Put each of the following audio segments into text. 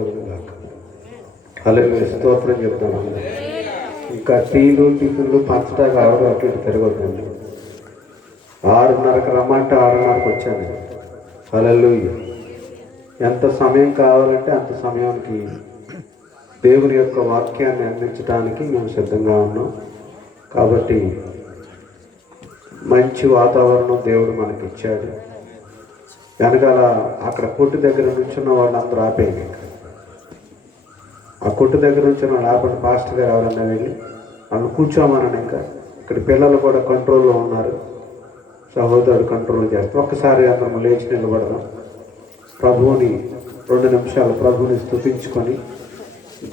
కలుగును గాక. హల్లెలూయా, స్తోత్రం చెప్తాను. ఇంకా టీలు టిఫిన్లు పంచడానికి ఆవిడ అటు ఇటు తిరగొద్దండి. 6:30కి రమ్మంటే 6:30కి వచ్చాను. హల్లెలూయా. ఎంత సమయం కావాలంటే అంత సమయానికి దేవుని యొక్క వాక్యాన్ని అందించడానికి మేము సిద్ధంగా ఉన్నాం. కాబట్టి మంచి వాతావరణం దేవుడు మనకి ఇచ్చాడు. వెనకాల అక్కడ కొట్టు దగ్గర నుంచున్న వాళ్ళందరూ ఆపేయండి. ఆ కొట్టు దగ్గర నుంచున్న వాళ్ళు ఆపండి. పాస్టర్ గారు ఎవరన్నా వెళ్ళి వాళ్ళు కూర్చోమనండి. ఇంకా ఇక్కడ పిల్లలు కూడా కంట్రోల్లో ఉన్నారు. సహోదరుడు కంట్రోల్ చేస్తాం. ఒక్కసారి అందరం లేచి నిలబడదాం. ప్రభువుని 2 నిమిషాలు ప్రభువుని స్తుతించుకొని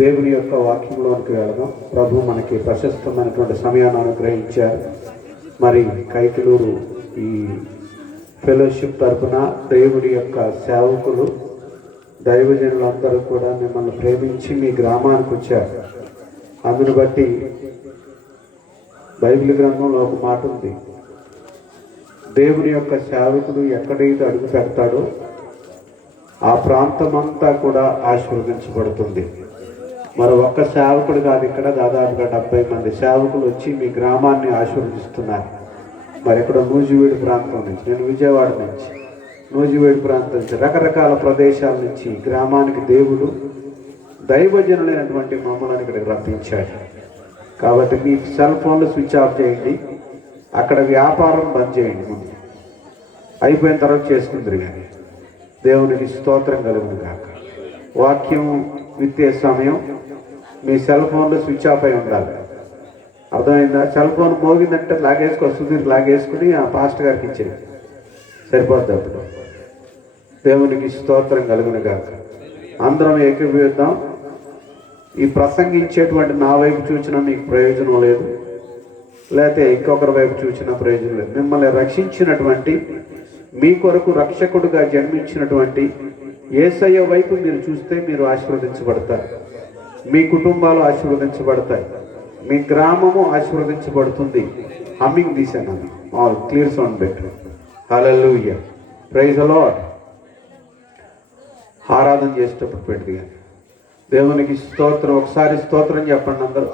దేవుని యొక్క వాక్యంలోనికి వెళదాం. ప్రభు మనకి ప్రశస్తమైనటువంటి సమయాన్ని అనుగ్రహించారు. మరి కైకిలూరు ఈ ఫెలోషిప్ తరఫున దేవుని యొక్క సేవకులు దైవజనులందరూ కూడా మిమ్మల్ని ప్రేమించి మీ గ్రామానికి వచ్చారు. అందును బట్టి బైబిల్ గ్రంథంలో ఒక మాట ఉంది, దేవుని యొక్క సేవకుడు ఎక్కడైతే అడుగు పెడతాడో ఆ ప్రాంతమంతా కూడా ఆశీర్వదించబడుతుంది. మరి ఒక్క సేవకుడు కాదు, ఇక్కడ దాదాపుగా 70 మంది సేవకులు వచ్చి మీ గ్రామాన్ని ఆశీర్వదిస్తున్నారు. మరి ఇక్కడ నూజివీడు ప్రాంతం నుంచి, నేను విజయవాడ నుంచి, నూజివీడు ప్రాంతం నుంచి, రకరకాల ప్రదేశాల నుంచి గ్రామానికి దేవుడు దైవజనులైనటువంటి మమ్మల్ని ఇక్కడికి రప్పించాడు. కాబట్టి మీ సెల్ ఫోన్లు స్విచ్ ఆఫ్ చేయండి. అక్కడ వ్యాపారం బంద్ చేయండి. ముందు అయిపోయిన తర్వాత చేసుకుందరు. కానీ దేవునికి స్తోత్రం కలుగును గాక. వాక్యం విత్తే సమయం మీ సెల్ ఫోన్లో స్విచ్ ఆఫ్ అయి ఉండాలి. అర్థమైందా? సెల్ ఫోన్ మోగిందంటే లాగేసుకో, సుధీర్ లాగేసుకుని ఆ పాస్టర్ గారికి ఇచ్చేది సరిపోద్ది. అప్పుడు దేవునికి స్తోత్రం కలుగును గాక. అందరం ఏకీభవిద్దాం. ఈ ప్రసంగించేటువంటి నా వైపు చూసినా మీకు ప్రయోజనం లేదు, లేకపోతే ఇంకొకరి వైపు చూసిన ప్రయోజనం లేదు. మిమ్మల్ని రక్షించినటువంటి, మీ కొరకు రక్షకుడుగా జన్మించినటువంటి యేసయ్య వైపు మీరు చూస్తే మీరు ఆశీర్వదించబడతారు. మీ కుటుంబాలు ఆశీర్వదించబడతాయి. మీ గ్రామము ఆశీర్వదించబడుతుంది. హమ్మింగ్ తీసాను, all clear sound better. Hallelujah, praise the Lord. ఆరాధన చేసేటప్పుడు పెట్టి దేవునికి స్తోత్రం. ఒకసారి స్తోత్రం చెప్పండి అందరూ.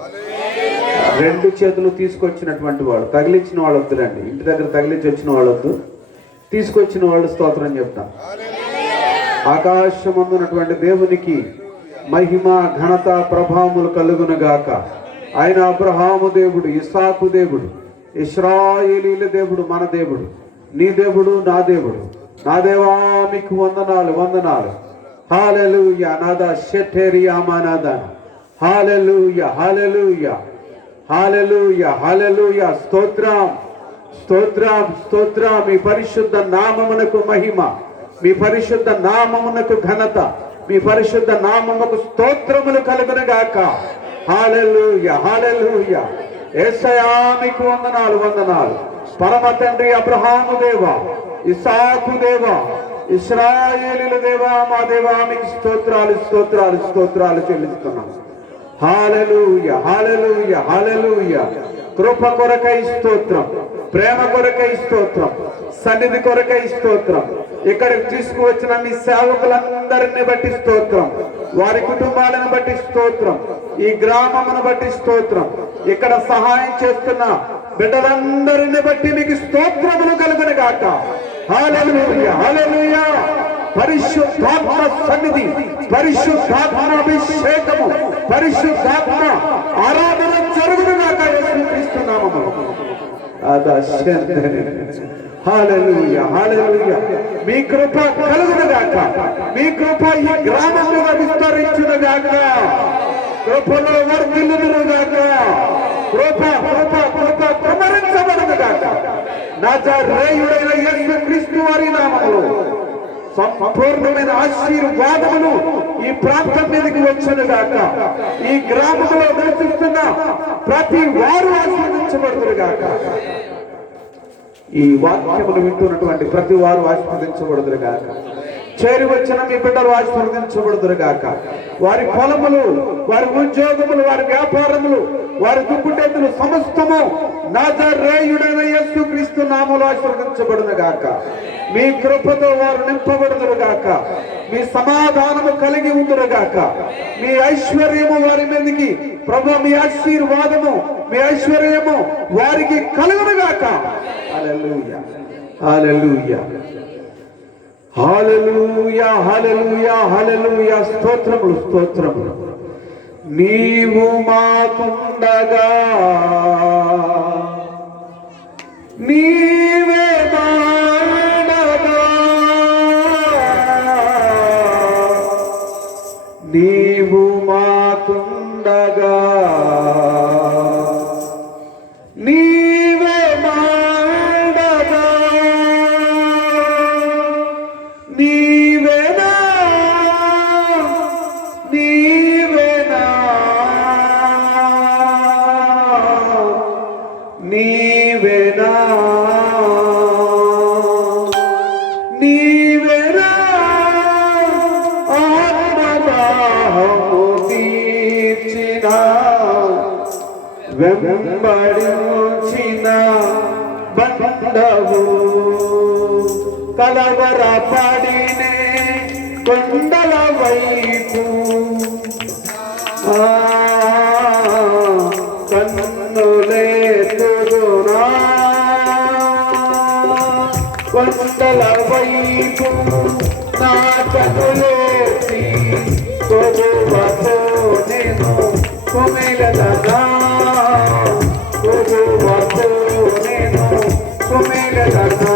2 చేతులు తీసుకొచ్చినటువంటి వాడు, తగిలించిన వాళ్ళు వద్దులండి. ఇంటి దగ్గర తగిలించి వచ్చిన వాళ్ళు వద్దు, తీసుకొచ్చిన వాళ్ళు స్తోత్రం చెప్తాం. ఆకాశమందున్నటువంటి దేవునికి మహిమ ఘనత ప్రభావములు కలుగును గాక. ఆయన అబ్రహాము దేవుడు, ఇస్సాకు దేవుడు, ఇశ్రాయేలీల దేవుడు, మన దేవుడు, నీ దేవుడు, నా దేవుడు. నా దేవా మీకు వందనాలు, వందనాలు. హల్లెలూయా. నాదా షెటేరియా మానాదా. హల్లెలూయా, హల్లెలూయా, హల్లెలూయా, హల్లెలూయా. స్తోత్రం, స్తోత్రం, స్తోత్రం. మీ పరిశుద్ధ నామమునకు మహిమ, మీ పరిశుద్ధ నామమునకు ఘనత, మీ పరిశుద్ధ నామమునకు స్తోత్రములు కలుగును గాక. హల్లెలూయా, హల్లెలూయా. యేసయ్యా మీకు వందనాలు, వందనాలు. పరమ తండ్రి అబ్రహాము దేవా, ఇస్సాకు దేవా, ఇశ్రాయేలీల దేవా, మా దేవా మీకు స్తోత్రాలు, స్తోత్రాలు, స్తోత్రాలు చెల్లిస్తున్నాం. హల్లెలూయా, హల్లెలూయా, హల్లెలూయా. కృప కొరకై స్తోత్రం, ప్రేమ కొరకై స్తోత్రం, సన్నిధి కొరకై స్తోత్రం. ఇక్కడికి తీసుకువచ్చిన మీ సేవకులందరిని బట్టి స్తోత్రం, వారి కుటుంబాలను బట్టి స్తోత్రం, ఈ గ్రామమును బట్టి స్తోత్రం, ఇక్కడ సహాయం చేస్తున్న బిడ్డలందరిని బట్టి మీకు స్తోత్రములు కలుగును గాక. హల్లెలూయా, హల్లెలూయా. పరిశుద్ధాత్మ సన్నిధి, పరిశుద్ధాత్మ అభిషేకము, పరిశుద్ధాత్మ ఆరాధన జరుగును గాక. యేసుక్రీస్తునామములో. హల్లెలూయా, హల్లెలూయా. మీ కృప కలుగును గాక. మీ కృప ఈ గ్రామంలో విస్తరించును గాక. కృపలో వర్ధిల్లును గాక. కృప కృప కృప కుమరించబడును గాక. నజరేయుడైన యేసుక్రీస్తు వారి నామములో సంపూర్ణమైన ఆశీర్వాదములు ఈ ప్రాంతం మీదకి వచ్చును గాక. ఈ గ్రామంలో నివసిస్తున్న ప్రతి వారు ఆశీర్వదించబడుతురు గాక. ఈ వాక్యములు వింటున్నటువంటి ప్రతి వారు ఆశీర్వదించబడుదురు గాక. చేరి వచ్చిన మీ బిడ్డలు ఆశీర్వదించబడుదురు గాక. వారి పొలములు, వారి ఉద్యోగములు, వారి వ్యాపారములు, వారి దుక్కుటెత్తులు సమస్తము నజరేయుడైన యేసుక్రీస్తు నామములో ఆశీర్వదించబడును గాక. మీ కృపతో వారు నింపబడుదురు గాక. మీ సమాధానము కలిగి ఉందురుగాక. మీ ఐశ్వర్యము వారి మీదకి ప్రభు, మీ ఆశీర్వాదము, మీ ఐశ్వర్యము వారికి కలుగునుగాక. హల్లెలూయా, హల్లెలూయా, హల్లెలూయా, హల్లెలూయా, హల్లెలూయా. స్తోత్రములు, స్తోత్రములు. నీవు మాకుండగా నీవే మానగా, నీవు మాకుండగా నీవే మానగా, నీవేనా నీవేనా నీవేనా నీవేనా ఆత్మదాహము తీర్చిన వెంబడించిన బండవు, కలవరపడినే కొండల వైపు కన్నులేతుదునా, కొండల వైపు నా కన్నులేసి కొలువతో నేను కుమిలదనా, కొలువతో నేను కుమిలదనా.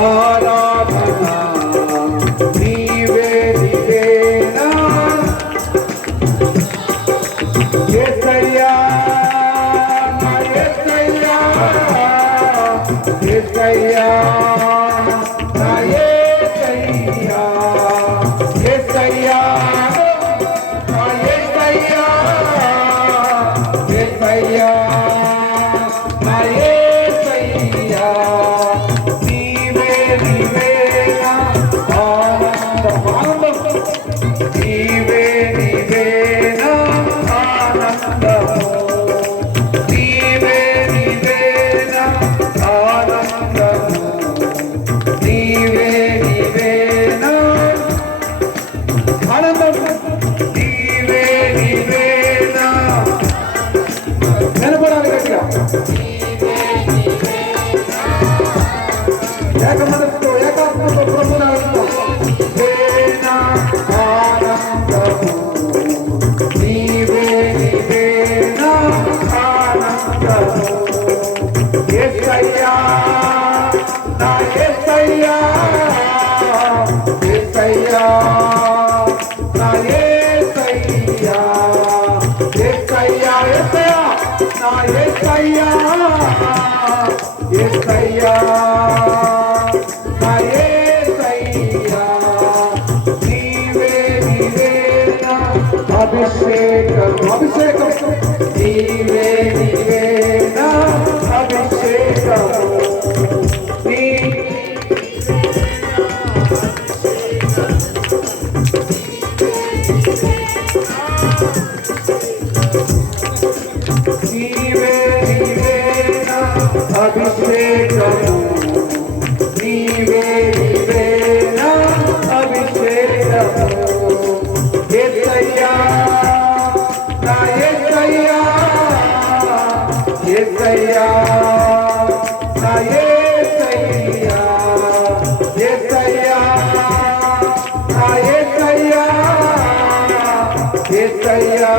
ఆరాధనా నీవే నీవేనా యేసయ్యా, నా యేసయ్యా, యేసయ్యా, నా యేసయ్యా, యేసయ్యా, నా యేసయ్యా, యేసయ్యా, నా యేసయ్యా. ఏకమనస్సుతో ఏకాత్మతో ప్రభువుని ఆనందము నీవే నీవేనా ఆనందము. యేసయ్యా, నా యేసయ్యా, యేసయ్యా, నా యేసయ్యా, యేసయ్యా, యేసయ్యా, నా యేసయ్యా, యేసయ్యా, నా యేసయ్యా. నీవే నీవేనా అభిషేకం, అభిషేకం నీవే నీవేనా అభిషేకం. నీవే నీవేనా అభిషేకము, నీవే నీవేనా అభిషేకము. యేసయ్యా, నా యేసయ్యా, యేసయ్యా, నా యేసయ్యా, యేసయ్యా, నా యేసయ్యా, యేసయ్యా.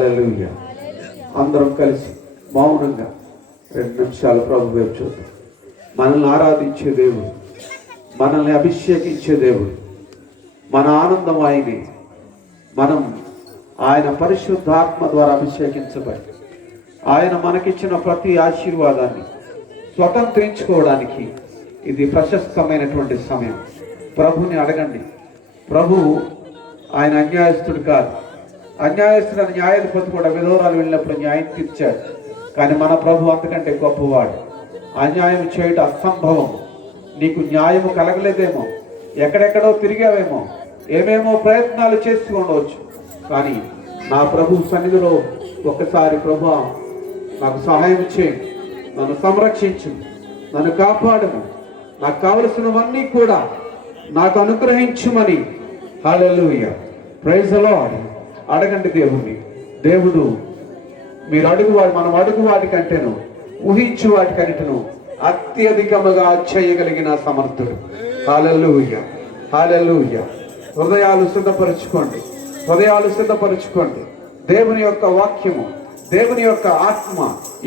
హల్లెలూయా. అందరం కలిసి మౌనంగా 2 నిమిషాలు ప్రభు వైపు చూద్దాం. మనల్ని ఆరాధించే దేవుడు, మనల్ని అభిషేకించే దేవుడు, మన ఆనందం ఆయనే. మనం ఆయన పరిశుద్ధాత్మ ద్వారా అభిషేకించబడి ఆయన మనకిచ్చిన ప్రతి ఆశీర్వాదాన్ని స్వతంత్రించుకోవడానికి ఇది ప్రశస్తమైనటువంటి సమయం. ప్రభుని అడగండి. ప్రభు ఆయన అన్యాయస్తుడు కాదు. అన్యాయస్తుడు న్యాయాధిపతి కూడా విధవరాలు వెళ్ళినప్పుడు న్యాయం తీర్చాడు. కానీ మన ప్రభు అంతకంటే గొప్పవాడు. అన్యాయం చేయడం అసంభవం. నీకు న్యాయము కలగలేదేమో, ఎక్కడెక్కడో తిరిగావేమో, ఏమేమో ప్రయత్నాలు చేస్తూ ఉండవచ్చు. కానీ నా ప్రభు సన్నిధిలో ఒక్కసారి ప్రభువా నాకు సహాయం చేయండి, నన్ను సంరక్షించు, నన్ను కాపాడము, నాకు కావలసినవన్నీ కూడా నాకు అనుగ్రహించుమని హల్లెలూయా ప్రైజ్ ది లార్డ్ అడగండి దేవుణ్ణి. దేవుడు మీరు అడుగువాడు, మనం అడుగు వాటికంటేను ఊహించు వాటికంటేను అత్యధికముగా చేయగలిగిన సమర్థుడు. హల్లెలూయా హల్లెలూయా. హృదయాలు సిద్ధపరచుకోండి, హృదయాలు సిద్ధపరచుకోండి. దేవుని యొక్క వాక్యము, దేవుని యొక్క ఆత్మ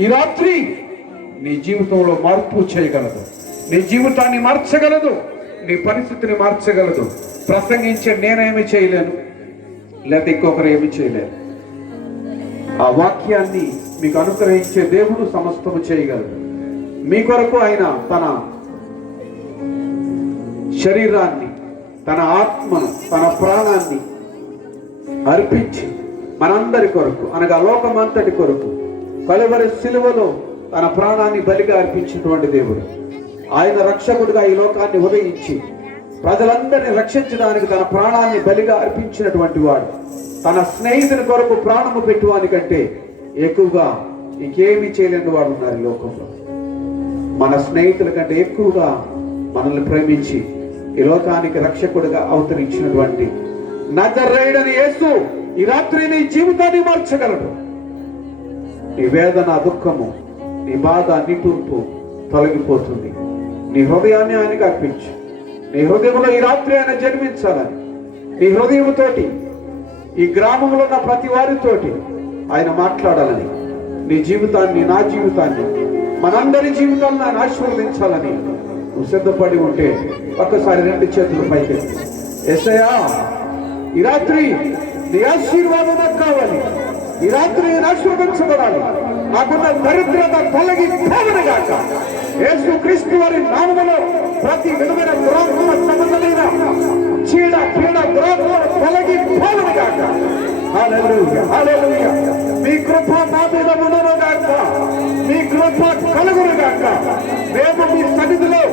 ఈ రాత్రి నీ జీవితంలో మార్పు చేయగలదు, నీ జీవితాన్ని మార్చగలదు, నీ పరిస్థితిని మార్చగలదు. ప్రసంగించే నేనేమి చేయలేను, లేదా ఇంకొకరు ఏమి చేయలేరు. ఆ వాక్యాన్ని మీకు అనుగ్రహించే దేవుడు సమస్తము చేయగలడు. మీ కొరకు ఆయన తన శరీరాన్ని, తన ఆత్మను, తన ప్రాణాన్ని అర్పించి మనందరి కొరకు, అనగా లోకమంతటి కొరకు కలువరి సిలువలో తన ప్రాణాన్ని బలిగా అర్పించినటువంటి దేవుడు. ఆయన రక్షకుడిగా ఈ లోకాన్ని ఉదయించి ప్రజలందరినీ రక్షించడానికి తన ప్రాణాన్ని బలిగా అర్పించినటువంటి వాడు. తన స్నేహితుని కొరకు ప్రాణము పెట్టువానికంటే ఎక్కువగా ఇంకేమీ చేయలేని వాడు ఉన్నారు ఈ లోకంలో. మన స్నేహితుల కంటే ఎక్కువగా మనల్ని ప్రేమించి ఈ లోకానికి రక్షకుడిగా అవతరించినటువంటి నజరేయుడైన యేసు ఈ రాత్రి నీ జీవితాన్ని మార్చగలడు. నీ వేదన, దుఃఖము, నీ బాధ, నిట్టూర్పు తొలగిపోతుంది. నీ హృదయాన్ని ఆయనకు అర్పించు. నీ హృదయంలో ఈ రాత్రి ఆయన జన్మించాలని, నీ హృదయంతోటి ఈ గ్రామంలో ఉన్న ప్రతి వారితోటి ఆయన మాట్లాడాలని, నీ జీవితాన్ని, నా జీవితాన్ని, మనందరి జీవితాలను ఆయన ఆశీర్వదించాలని నువ్వు సిద్ధపడి ఉంటే ఒక్కసారి 2 చేతులు పైకెత్తి, యేసయ్యా ఈ రాత్రి నీ ఆశీర్వాదం నాకు కావాలి, ఈ రాత్రి నేను ఆశీర్వదించబడాలి, నాకున్న దరిద్రత తొలగి పోవనుగాక. యేసు క్రీస్తు వారి నామములో ప్రతి విధమైన దురాత్మ సంబంధమైన చీడ పీడ దురాత్మ తొలగి పోవనుగాక. హల్లెలూయా హల్లెలూయా. మీ కృప మా మీద ఉండునుగాక, మీ కృప కలుగునుగాక. మేము మీ సన్నిధిలో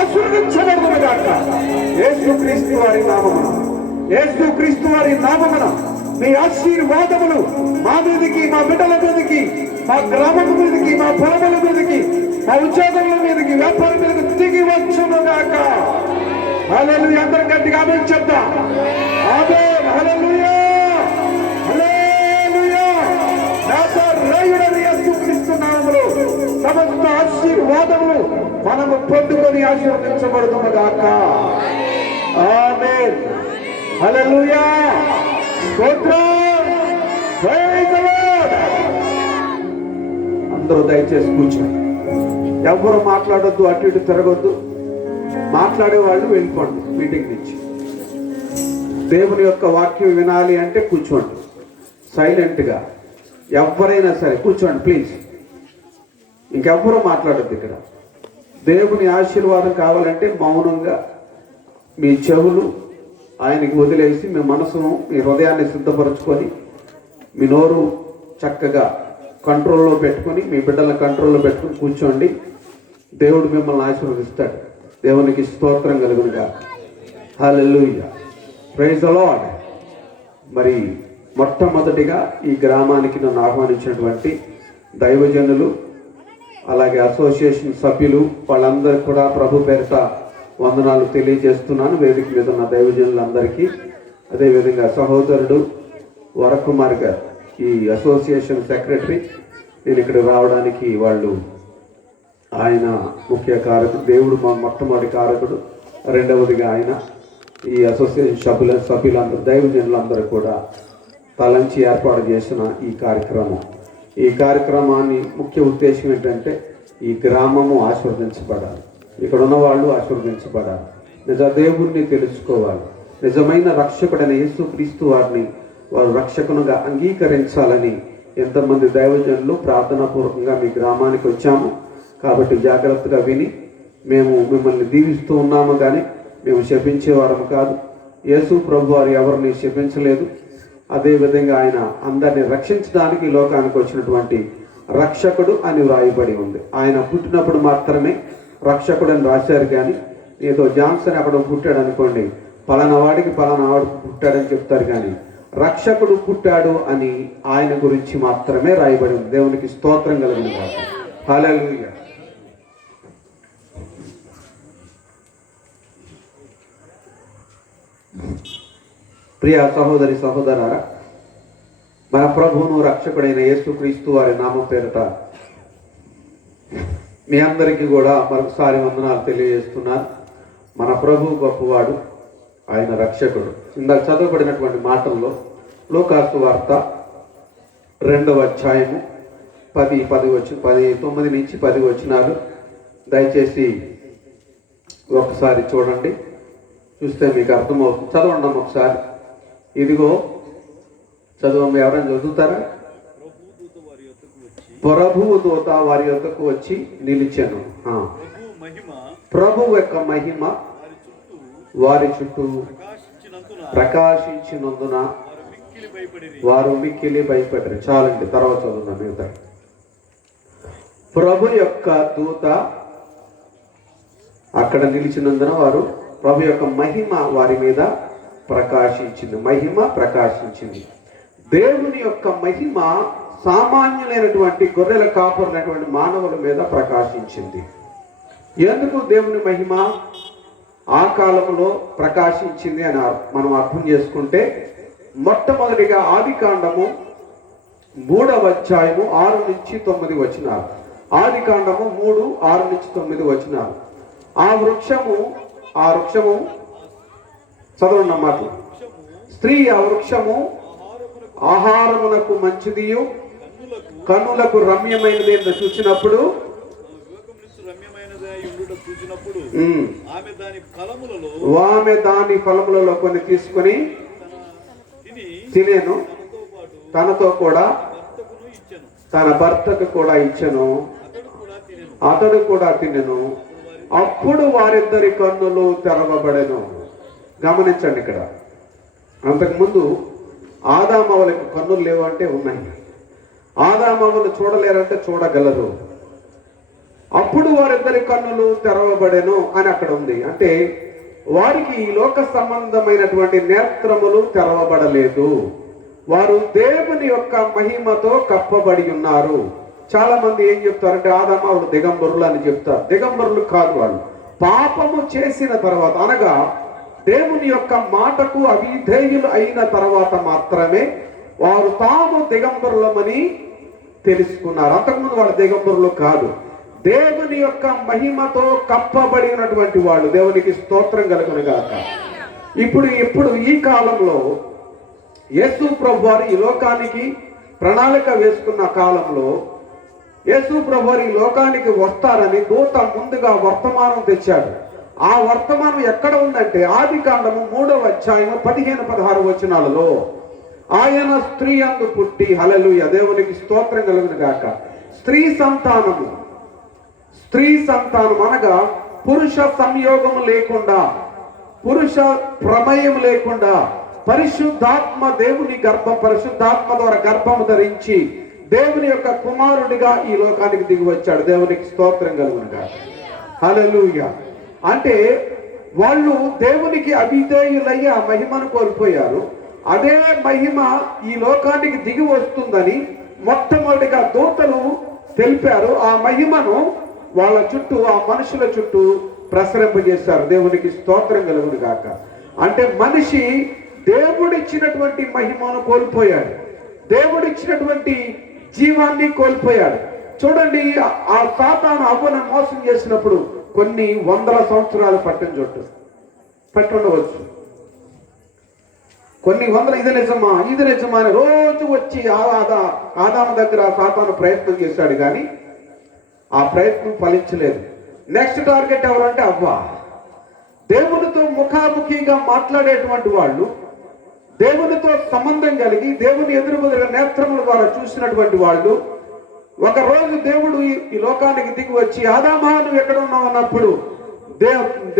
ఆశీర్వదించబడునుగాక. యేసు క్రీస్తు వారి నామమున, యేసు క్రీస్తు వారి నామమున మీ ఆశీర్వాదములు మా మీదకి, మా బిడ్డల మీదకి, మా గ్రామం మీదకి, మా పొలముల మీదకి, మా ఉద్యోగుల మీదకి, వ్యాపారం మీదకి దిగి వచ్చునుగాక. హల్లెలూయా. అందరూ గట్టిగా ఆమేన్ చెప్దాం. ఆమేన్. హల్లెలూయా హల్లెలూయా. నజరేయుడైన యేసు క్రీస్తు నామములో సమస్త ఆశీర్వాదములు మనము పొందుకొని ఆశీర్వదించబడునుగాక. ఆమేన్. హల్లెలూయా. అందరూ దయచేసి కూర్చోండి. ఎవరు మాట్లాడొద్దు, అటు ఇటు తిరగొద్దు. మాట్లాడే వాళ్ళు వెళ్ళిపోండి మీటింగ్ నుంచి. దేవుని యొక్క వాక్యం వినాలి అంటే కూర్చోండి సైలెంట్గా. ఎవరైనా సరే కూర్చోండి ప్లీజ్. ఇంకెవ్వరూ మాట్లాడొద్దు. ఇక్కడ దేవుని ఆశీర్వాదం కావాలంటే మౌనంగా మీ చెవులు ఆయనకి వదిలేసి మీ మనసును, మీ హృదయాన్ని సిద్ధపరచుకొని మీ నోరు చక్కగా కంట్రోల్లో పెట్టుకొని, మీ బిడ్డల కంట్రోల్లో పెట్టుకొని కూర్చోండి. దేవుడు మిమ్మల్ని ఆశీర్వదిస్తాడు. దేవునికి స్తోత్రం కలుగునుగాక. Hallelujah praise the Lord. మరి మొట్టమొదటిగా ఈ గ్రామానికి నన్ను ఆహ్వానించినటువంటి దైవజనులు, అలాగే అసోసియేషన్ సభ్యులు, వాళ్ళందరికీ కూడా ప్రభు పేరిట వందనాలు తెలియజేస్తున్నాను. వేదిక మీద ఉన్న దైవజనులందరికీ, అదేవిధంగా సహోదరుడు వరకుమార్ గారు, ఈ అసోసియేషన్ సెక్రటరీ, నేను ఇక్కడ రావడానికి వాళ్ళు ఆయన ముఖ్య కారకుడు. దేవుడు మా మొట్టమొదటి కారకుడు, రెండవదిగా ఆయన. ఈ అసోసియేషన్ సభ్యులందరూ, దైవజనులందరూ కూడా తలంచి ఏర్పాటు చేసిన ఈ కార్యక్రమాన్ని ముఖ్య ఉద్దేశం ఏంటంటే ఈ గ్రామము ఆశీర్వదించబడాలి, ఇక్కడ ఉన్న వాళ్ళు ఆశీర్వదించబడాలి, నిజ దేవుణ్ణి తెలుసుకోవాలి, నిజమైన రక్షకుడైన యేసుక్రీస్తు వారిని వారు రక్షకునిగా అంగీకరించాలని ఎంతమంది దైవజనులు ప్రార్థనాపూర్వకంగా మీ గ్రామానికి వచ్చాము. కాబట్టి జాగ్రత్తగా విని మేము మిమ్మల్ని దీవిస్తూ ఉన్నాము, కానీ మేము శపించేవారము కాదు. యేసు ప్రభు వారు ఎవరిని శపించలేదు. అదేవిధంగా ఆయన అందరినీ రక్షించడానికి ఈ లోకానికి వచ్చినటువంటి రక్షకుడు అని వ్రాయబడి ఉంది. ఆయన పుట్టినప్పుడు మాత్రమే రక్షకుడు అని రాశారు, కానీ ఏదో జాన్సన్ అక్కడ పుట్టాడు అనుకోండి, పలానా వాడికి పలానా వాడు పుట్టాడని చెప్తారు, కానీ రక్షకుడు పుట్టాడు అని ఆయన గురించి మాత్రమే రాయబడి ఉంది. దేవునికి స్తోత్రం కలుగును గాక. హల్లెలూయా. ప్రియ సహోదరి సహోదరారా, మన ప్రభువును రక్షకుడైన యేసుక్రీస్తు వారి నామం పేరిట మీ అందరికీ కూడా మరొకసారి వందనాలు తెలియజేస్తున్నాను. మన ప్రభు గొప్పవాడు, ఆయన రక్షకుడు. ఇందాక చదవబడినటువంటి మాటల్లో లూకాసు వార్త 2వ అధ్యాయము 9 నుంచి 10 వచనాలు దయచేసి ఒకసారి చూడండి, చూస్తే మీకు అర్థమవుతుంది. చదవండి ఒకసారి. ఇదిగో చదవమ్మ, ఎవరైనా చదువుతారా? ప్రభువు దూత వారి యొద్దకు వచ్చి నిలిచెను. ప్రభువు యొక్క మహిమ వారి చుట్టూ ప్రకాశించినందున వారు మిక్కిలి భయపడ్డారు. చాలండి, తర్వాత చదువుదాం మిగతా. ప్రభు యొక్క దూత అక్కడ నిలిచినందున వారు ప్రభు యొక్క మహిమ వారి మీద ప్రకాశించింది. మహిమ ప్రకాశించింది. దేవుని యొక్క మహిమ సామాన్యులైనటువంటి గొర్రెల కాపరులైనటువంటి మానవుల మీద ప్రకాశించింది. ఎందుకు దేవుని మహిమ ఆ కాలంలో ప్రకాశించింది అని మనం అర్థం చేసుకుంటే, మొట్టమొదటిగా ఆదికాండము 3వ అధ్యాయము 6 నుంచి 9 వచనాలు. ఆదికాండము 3, 6 నుంచి 9 వచనాలు. ఆ వృక్షము చదవన్నమాట. స్త్రీ ఆ వృక్షము ఆహారమునకు మంచిదియు కన్నులకు రమ్యమైనది అని చూసినప్పుడు ఆమె దాని ఫలములలో కొన్ని తీసుకుని తినేను, తనతో కూడా తన భర్తకు కూడా ఇచ్చెను, అతడు కూడా తినెను. అప్పుడు వారిద్దరి కన్నులు తెరవబడెను. గమనించండి, ఇక్కడ అంతకుముందు ఆదామవలకు కన్నులు లేవు అంటే ఉన్నాయి, ఆదామవలు చూడలేరంటే చూడగలరు. అప్పుడు వారిద్దరి కన్నులు తెరవబడెను అని అక్కడ ఉంది. అంటే వారికి ఈ లోక సంబంధమైనటువంటి నేత్రములు తెరవబడలేదు. వారు దేవుని యొక్క మహిమతో కప్పబడి ఉన్నారు. చాలా మంది ఏం చెప్తారంటే ఆదామవలు దిగంబరులు అని చెప్తారు. దిగంబరులు కాదు, వాళ్ళు పాపము చేసిన తర్వాత, అనగా దేవుని యొక్క మాటకు అవిధేయులు అయిన తర్వాత మాత్రమే వారు తాము దిగంబరులమని తెలుసుకున్నారు. అంతకుముందు వాళ్ళు దిగంబరులు కాదు. దేవుని యొక్క మహిమతో కప్పబడినటువంటి వాళ్ళు. దేవునికి స్తోత్రం కలుగును గాక. ఇప్పుడు ఈ కాలంలో యేసు ప్రభు వారు ఈ లోకానికి ప్రణాళిక వేసుకున్న కాలంలో యేసు ప్రభు వారు ఈ లోకానికి వస్తారని దూత ముందుగా వర్తమానం తెచ్చాడు. ఆ వర్తమానం ఎక్కడ ఉందంటే ఆదికాండము 3వ అధ్యాయము 15-16 వచనాలలో, ఆయన స్త్రీ అందు పుట్టి, హల్లెలూయా, దేవునికి స్తోత్రం కలుగును గాక. స్త్రీ సంతానం అనగా పురుష సంయోగం లేకుండా, పురుష ప్రమేయం లేకుండా పరిశుద్ధాత్మ దేవుని పరిశుద్ధాత్మ ద్వారా గర్భము ధరించి దేవుని యొక్క కుమారుడిగా ఈ లోకానికి దిగి వచ్చాడు. దేవునికి స్తోత్రం కలుగును గాక. హల్లెలూయా. అంటే వాళ్ళు దేవునికి అవిధేయులయ్యి ఆ మహిమను కోల్పోయారు. అదే మహిమ ఈ లోకానికి దిగి వస్తుందని మొట్టమొదటిగా దూతలు తెలిపారు. ఆ మహిమను వాళ్ళ చుట్టూ, ఆ మనుషుల చుట్టూ ప్రసరింపజేశారు. దేవునికి స్తోత్రం కలుగును గాక. అంటే మనిషి దేవుడిచ్చినటువంటి మహిమను కోల్పోయాడు, దేవుడిచ్చినటువంటి జీవాన్ని కోల్పోయాడు. చూడండి, ఆ సాతాను అవ్వను మోసం చేసినప్పుడు కొన్ని వందల సంవత్సరాలు పట్టుండవచ్చు, కొన్ని వందల ఇది నిజమా అని రోజు వచ్చి ఆదాము దగ్గర సాతాను ప్రయత్నం చేశాడు, కానీ ఆ ప్రయత్నం ఫలించలేదు. నెక్స్ట్ టార్గెట్ ఎవరంటే అవ్వ. దేవునితో ముఖాముఖిగా మాట్లాడేటువంటి వాళ్ళు, దేవునితో సంబంధం కలిగి దేవుని ఎదురుబెదురుగా నేత్రముల ద్వారా చూసినటువంటి వాళ్ళు, ఒకరోజు దేవుడు ఈ లోకానికి దిగి వచ్చి ఆదామా నువ్వు ఎక్కడ ఉన్నావు అన్నప్పుడు,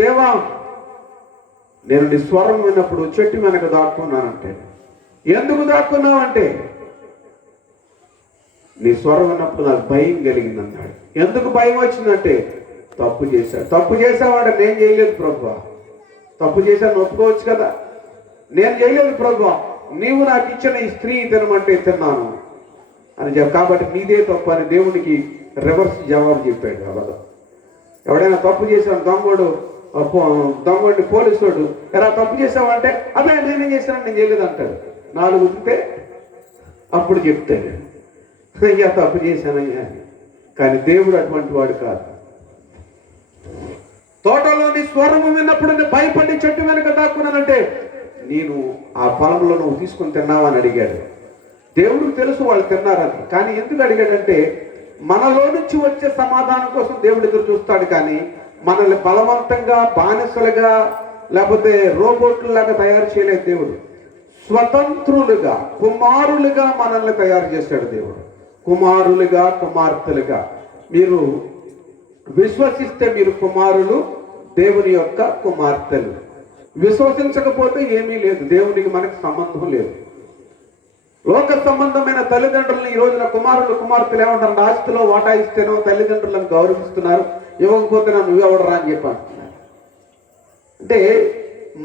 దేవా నేను నీ స్వరం విన్నప్పుడు చెట్టు వెనక దాక్కున్నానంటే. ఎందుకు దాక్కున్నావు అంటే, నీ స్వరం విన్నప్పుడు నాకు భయం కలిగింది అన్నాడు. ఎందుకు భయం వచ్చిందంటే, తప్పు చేశాడు. తప్పు చేసావాడు, నేను చేయలేదు ప్రభువా. తప్పు చేశాను ఒప్పుకోవచ్చు కదా, నేను చేయలేదు ప్రభువా, నీవు నాకు ఇచ్చిన ఈ స్త్రీ తినమంటే తిన్నాను అని చెప్పి, కాబట్టి నీదే తప్పు అని దేవునికి రివర్స్ జవాబు చెప్పాడు. కాబట్టి ఎవడైనా తప్పు చేశాను, దొంగోడిని పోలీసుడు ఎలా తప్పు చేసావంటే, అదే నేనేం చేశాను, నేను చేయలేదు అంటాడు. 4 ఉతికితే అప్పుడు చెప్తాడు అయ్యా తప్పు చేశానయ్యా. కానీ దేవుడు అటువంటి వాడు కాదు. తోటలోని స్వరము విన్నప్పుడు నేను భయపడి చెట్టు వెనక దాక్కున్నానంటే, నేను ఆ పొలంలో నువ్వు తీసుకొని తిన్నావని అడిగాడు. దేవుడికి తెలుసు వాళ్ళు తిన్నారని, కానీ ఎందుకు అడిగాడంటే, మనలో నుంచి వచ్చే సమాధానం కోసం దేవుడు ఎదురు చూస్తాడు. కానీ మనల్ని బలవంతంగా బానిసలుగా లేకపోతే రోబోట్లలాగా తయారు చేయలేదు దేవుడు. స్వతంత్రులుగా కుమారులుగా మనల్ని తయారు చేశాడు దేవుడు. కుమారులుగా కుమార్తెలుగా మీరు విశ్వసిస్తే మీరు కుమారులు, దేవుని యొక్క కుమార్తెలు. విశ్వసించకపోతే ఏమీ లేదు, దేవునికి మనకు సంబంధం లేదు. లోక సంబంధమైన తల్లిదండ్రులను ఈ రోజున కుమారులు కుమార్తెలు ఏమంటారు, ఆస్తిలో వాటా ఇస్తేనో తల్లిదండ్రులను గౌరవిస్తున్నారు, ఇవ్వకపోతే నువ్వెవడరా అని చెప్పాను. అంటే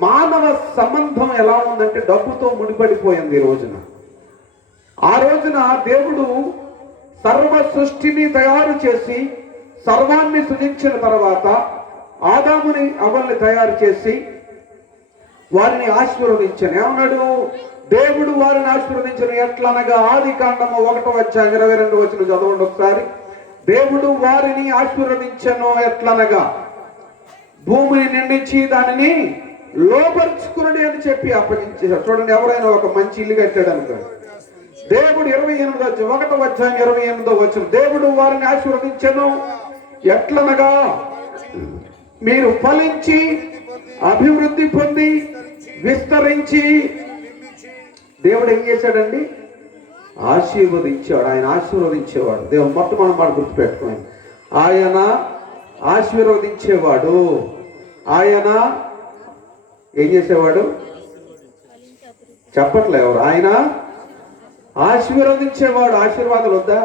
మానవ సంబంధం ఎలా ఉందంటే డబ్బుతో ముడిపడిపోయింది ఈ రోజున. ఆ రోజున దేవుడు సర్వ సృష్టిని తయారు చేసి సర్వాన్ని సృజించిన తర్వాత ఆదాముని అవ్వల్ని తయారు చేసి వారిని ఆశీర్వదించాను. ఏమన్నాడు దేవుడు? వారిని ఆశీర్వదించను ఎట్లనగా ఆదికాండము 1:22 చదవండి ఒకసారి. దేవుడు వారిని ఆశీర్వదించను ఎట్లనగా భూమిని నిండించి దానిని లోపరుచుకుని అని చెప్పి అప్పగించేశాడు. చూడండి, ఎవరైనా ఒక మంచి ఇల్లు కట్టాడు అనుకో, దేవుడు 1:28 దేవుడు వారిని ఆశీర్వదించను ఎట్లనగా మీరు ఫలించి అభివృద్ధి పొంది విస్తరించి. దేవుడు ఏం చేశాడండి? ఆశీర్వదించాడు. ఆయన ఆశీర్వదించేవాడు. దేవుడు మొట్టమొదటి మాట గుర్తుపెట్టుకోండి, ఆయన ఆశీర్వదించేవాడు. ఆయన ఏం చేసేవాడు? చెప్పట్లే ఎవరు? ఆయన ఆశీర్వదించేవాడు. ఆశీర్వాదాలు వద్దా?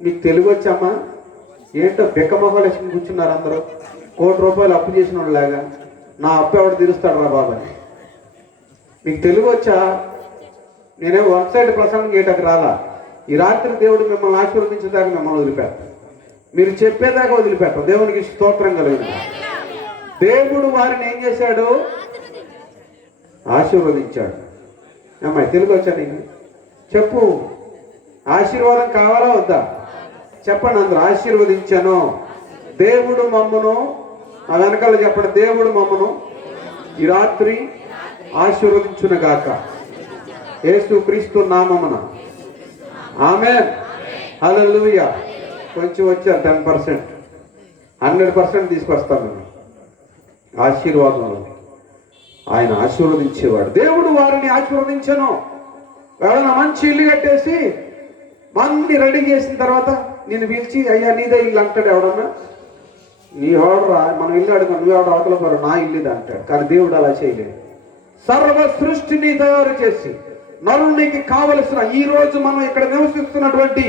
నీకు తెలుగు వచ్చామా? ఏంటో బిక్కమొహాలు వేసుకుని కూర్చున్నారు అందరూ. ₹1,00,000 అప్పు చేసిన వాళ్ళలాగా, నా అప్పు ఎవడు తీరుస్తాడు రా బాబా అని. మీకు తెలుగు వచ్చా? నేనే వన్ సైడ్ ప్రసంగం చేయటకు రాలా. ఈ రాత్రి దేవుడు మిమ్మల్ని ఆశీర్వదించేదాకా మిమ్మల్ని వదిలిపెట్ట, మీరు చెప్పేదాకా వదిలిపెట్ట. దేవునికి స్తోత్రం కలిగింది. దేవుడు వారిని ఏం చేశాడు? ఆశీర్వదించాడు. అమ్మాయి తెలుగు వచ్చా నీకు? చెప్పు, ఆశీర్వాదం కావాలా వద్దా? చెప్పండి అందరూ. ఆశీర్వదించాను దేవుడు మమ్మను. ఆ వెనకాల చెప్పండి, దేవుడు మమ్మను ఈ రాత్రి ఆశీర్వదించునుగాక యేసుక్రీస్తు నామమున. ఆమేన్, హల్లెలూయా. కొంచెం వచ్చారు 10%, 100% తీసుకొస్తాను నేను ఆశీర్వాదంలో. ఆయన ఆశీర్వదించేవాడు. దేవుడు వారిని ఆశీర్వదించను. ఎవరైనా మంచి ఇల్లు కట్టేసి అన్ని రెడీ చేసిన తర్వాత నేను పిలిచి అయ్యా నీదే ఇల్లు అంటాడు ఎవడన్నా? నీ ఎవడరా, మనం ఇల్లు అడుగు, నువ్వెవడ అవతల పరు, నా ఇల్లుది అంటాడు. కానీ దేవుడు అలా చేయలేదు. సర్వ సృష్టిని తయారు చేసి నరునికి కావలసిన, ఈ రోజు మనం ఇక్కడ నివసిస్తున్నటువంటి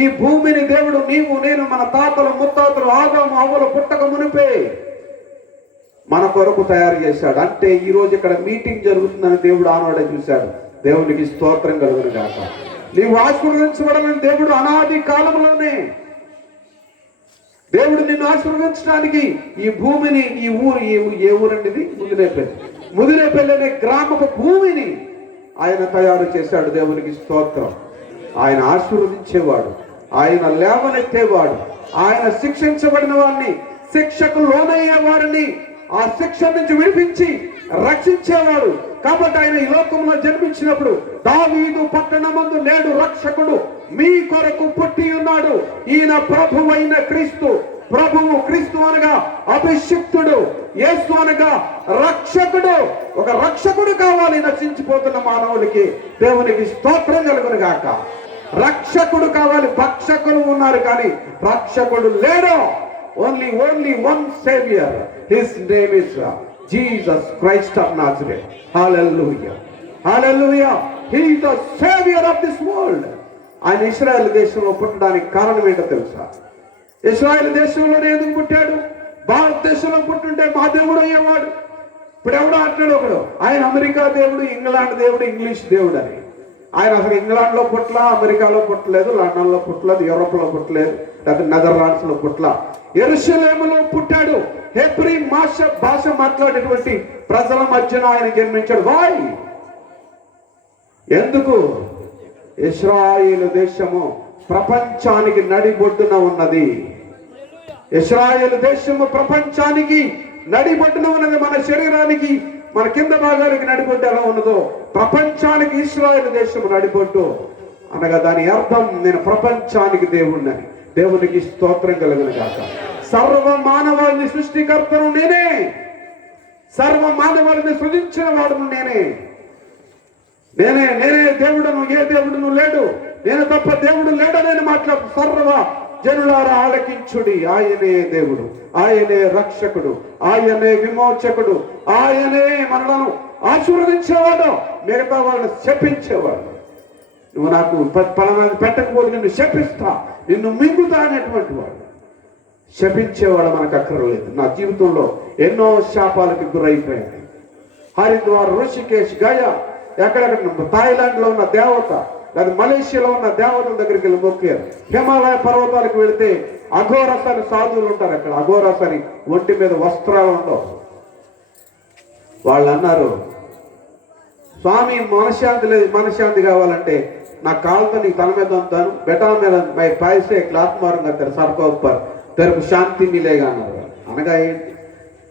ఈ భూమిని దేవుడు నీవు నేను మన తాతలు ముత్తాతలు ఆదాము అవ్వలు పుట్టక మునిపే మన కొరకు తయారు చేశాడు. అంటే ఈ రోజు ఇక్కడ మీటింగ్ జరుగుతుందని దేవుడు ఆనాడే చూశాడు. దేవునికి స్తోత్రం కలుగును గాక. నీవు ఆశీర్వదించబడాలని దేవుడు అనాది కాలంలోనే దేవుడు నిన్ను ఆశీర్వదించడానికి ఈ భూమిని, ఈ ఊరు, ఏ ఊరండి ఇది? ముదిరేపల్లి అనే గ్రామపు భూమిని ఆయన తయారు చేశాడు. దేవునికి స్తోత్రం. ఆయన ఆశీర్వదించేవాడు, ఆయన లేవనెత్తేవాడు, ఆయన శిక్షించబడిన వారిని, శిక్షకు లోనయ్యే వారిని ఆ శిక్ష నుంచి విడిపించి రక్షించేవాడు. కాబట్టి ఆయన ఈ లోకంలో జన్మించినప్పుడు దావీదు పట్టణమందు నేడు రక్షకుడు మీ కొరకు పుట్టి ఉన్నాడు. ఈయన ప్రభువైన క్రీస్తు. ప్రభువు క్రీస్తు అనగా అభిషిక్తుడు, యేసు అనగా రక్షకుడు. ఒక రక్షకుడు కావాలి నశించిపోతున్న మానవుడికి. దేవునికి స్తోత్రం కలుగును గాక. రక్షకుడు కావాలి. భక్షకులు ఉన్నారు కానీ రక్షకుడు లేడు. Only one saviour. His name is Jesus Christ of Nazareth. Hallelujah, hallelujah. He is the saviour of this world. ఆయన ఇశ్రాయేల్ దేశంలో పుట్టడానికి కారణం ఏంటో తెలుసా? ఇశ్రాయేల్ దేశంలోనే ఎందుకు పుట్టాడు? భారతదేశంలో పుట్టుంటే మా దేవుడు అయ్యేవాడు. ఇప్పుడు ఎవడో అంటాడు ఒకడు, ఆయన అమెరికా దేవుడు, ఇంగ్లాండ్ దేవుడు, ఇంగ్లీష్ దేవుడు అని. ఆయన అసలు ఇంగ్లాండ్లో పుట్ల, అమెరికాలో పుట్టలేదు, లండన్లో పుట్టలేదు, యూరోప్లో పుట్టలేదు, లేదా నెదర్లాండ్స్ లో పుట్ల, యెరూషలేములో పుట్టాడు. హెబ్రీ భాష మాట్లాడేటువంటి ప్రజల మధ్యన ఆయన జన్మించాడు. వాయ్? ఎందుకు? ఇశ్రాయేలు దేశము ప్రపంచానికి నడిబొడ్డున ఉన్నది. ఇశ్రాయేలు దేశము ప్రపంచానికి నడిబొడ్డున ఉన్నది. మన శరీరానికి, మన కింద భాగానికి నడిబొడ్డు ఎలా ఉన్నదో ప్రపంచానికి ఇశ్రాయేలు దేశము నడిబొడ్డు అనగా దాని అర్థం నేను ప్రపంచానికి దేవుణ్ణని. దేవునికి స్తోత్రం కలుగును గాక. సర్వ మానవాళిని సృష్టికర్తను నేనే, సర్వ మానవాళిని సృజించిన వాడును నేనే. నేనే దేవుడును, ఏ దేవుడును లేడు, నేను తప్ప దేవుడు లేడని మాట్లాడు. సర్వ జనులారా ఆలకించుడి. ఆయనే దేవుడు, ఆయనే రక్షకుడు, ఆయనే విమోచకుడు, ఆయనే మనలను ఆశీర్వదించేవాడు, మిగతా వాళ్ళని శపించేవాడు. నువ్వు నాకు పలానాది పెట్టకపోతే నిన్ను శపిస్తా, నిన్ను మింగుతా అనేటువంటి వాడు. శపించేవాడు మనకు అక్కర్లేదు. నా జీవితంలో ఎన్నో శాపాలకు గురైపోయాను. హరిద్వార్, ఋషికేశ్, గయా, ఎక్కడెక్కడ థాయిలాండ్ లో ఉన్న దేవత, లేదా మలేషియాలో ఉన్న దేవతల దగ్గరికి వెళ్ళి మొక్కారు. హిమాలయ పర్వతాలకు వెళితే అఘోరస్ అని సాధువులు ఉంటారు. అక్కడ అఘోరస్ అని ఒంటి మీద వస్త్రాలు ఉండవు. వాళ్ళు అన్నారు, స్వామి మనశ్శాంతి లేదు, మనశ్శాంతి కావాలంటే నా కాలుతో నీకు తల మీద ఉంటాను, బెటా మీద పాయిసే క్లాత్ మారుగా సర్కో ఉప్పర్ తెరకు శాంతి మిలేగా అన్నారు. అనగా ఏంటి?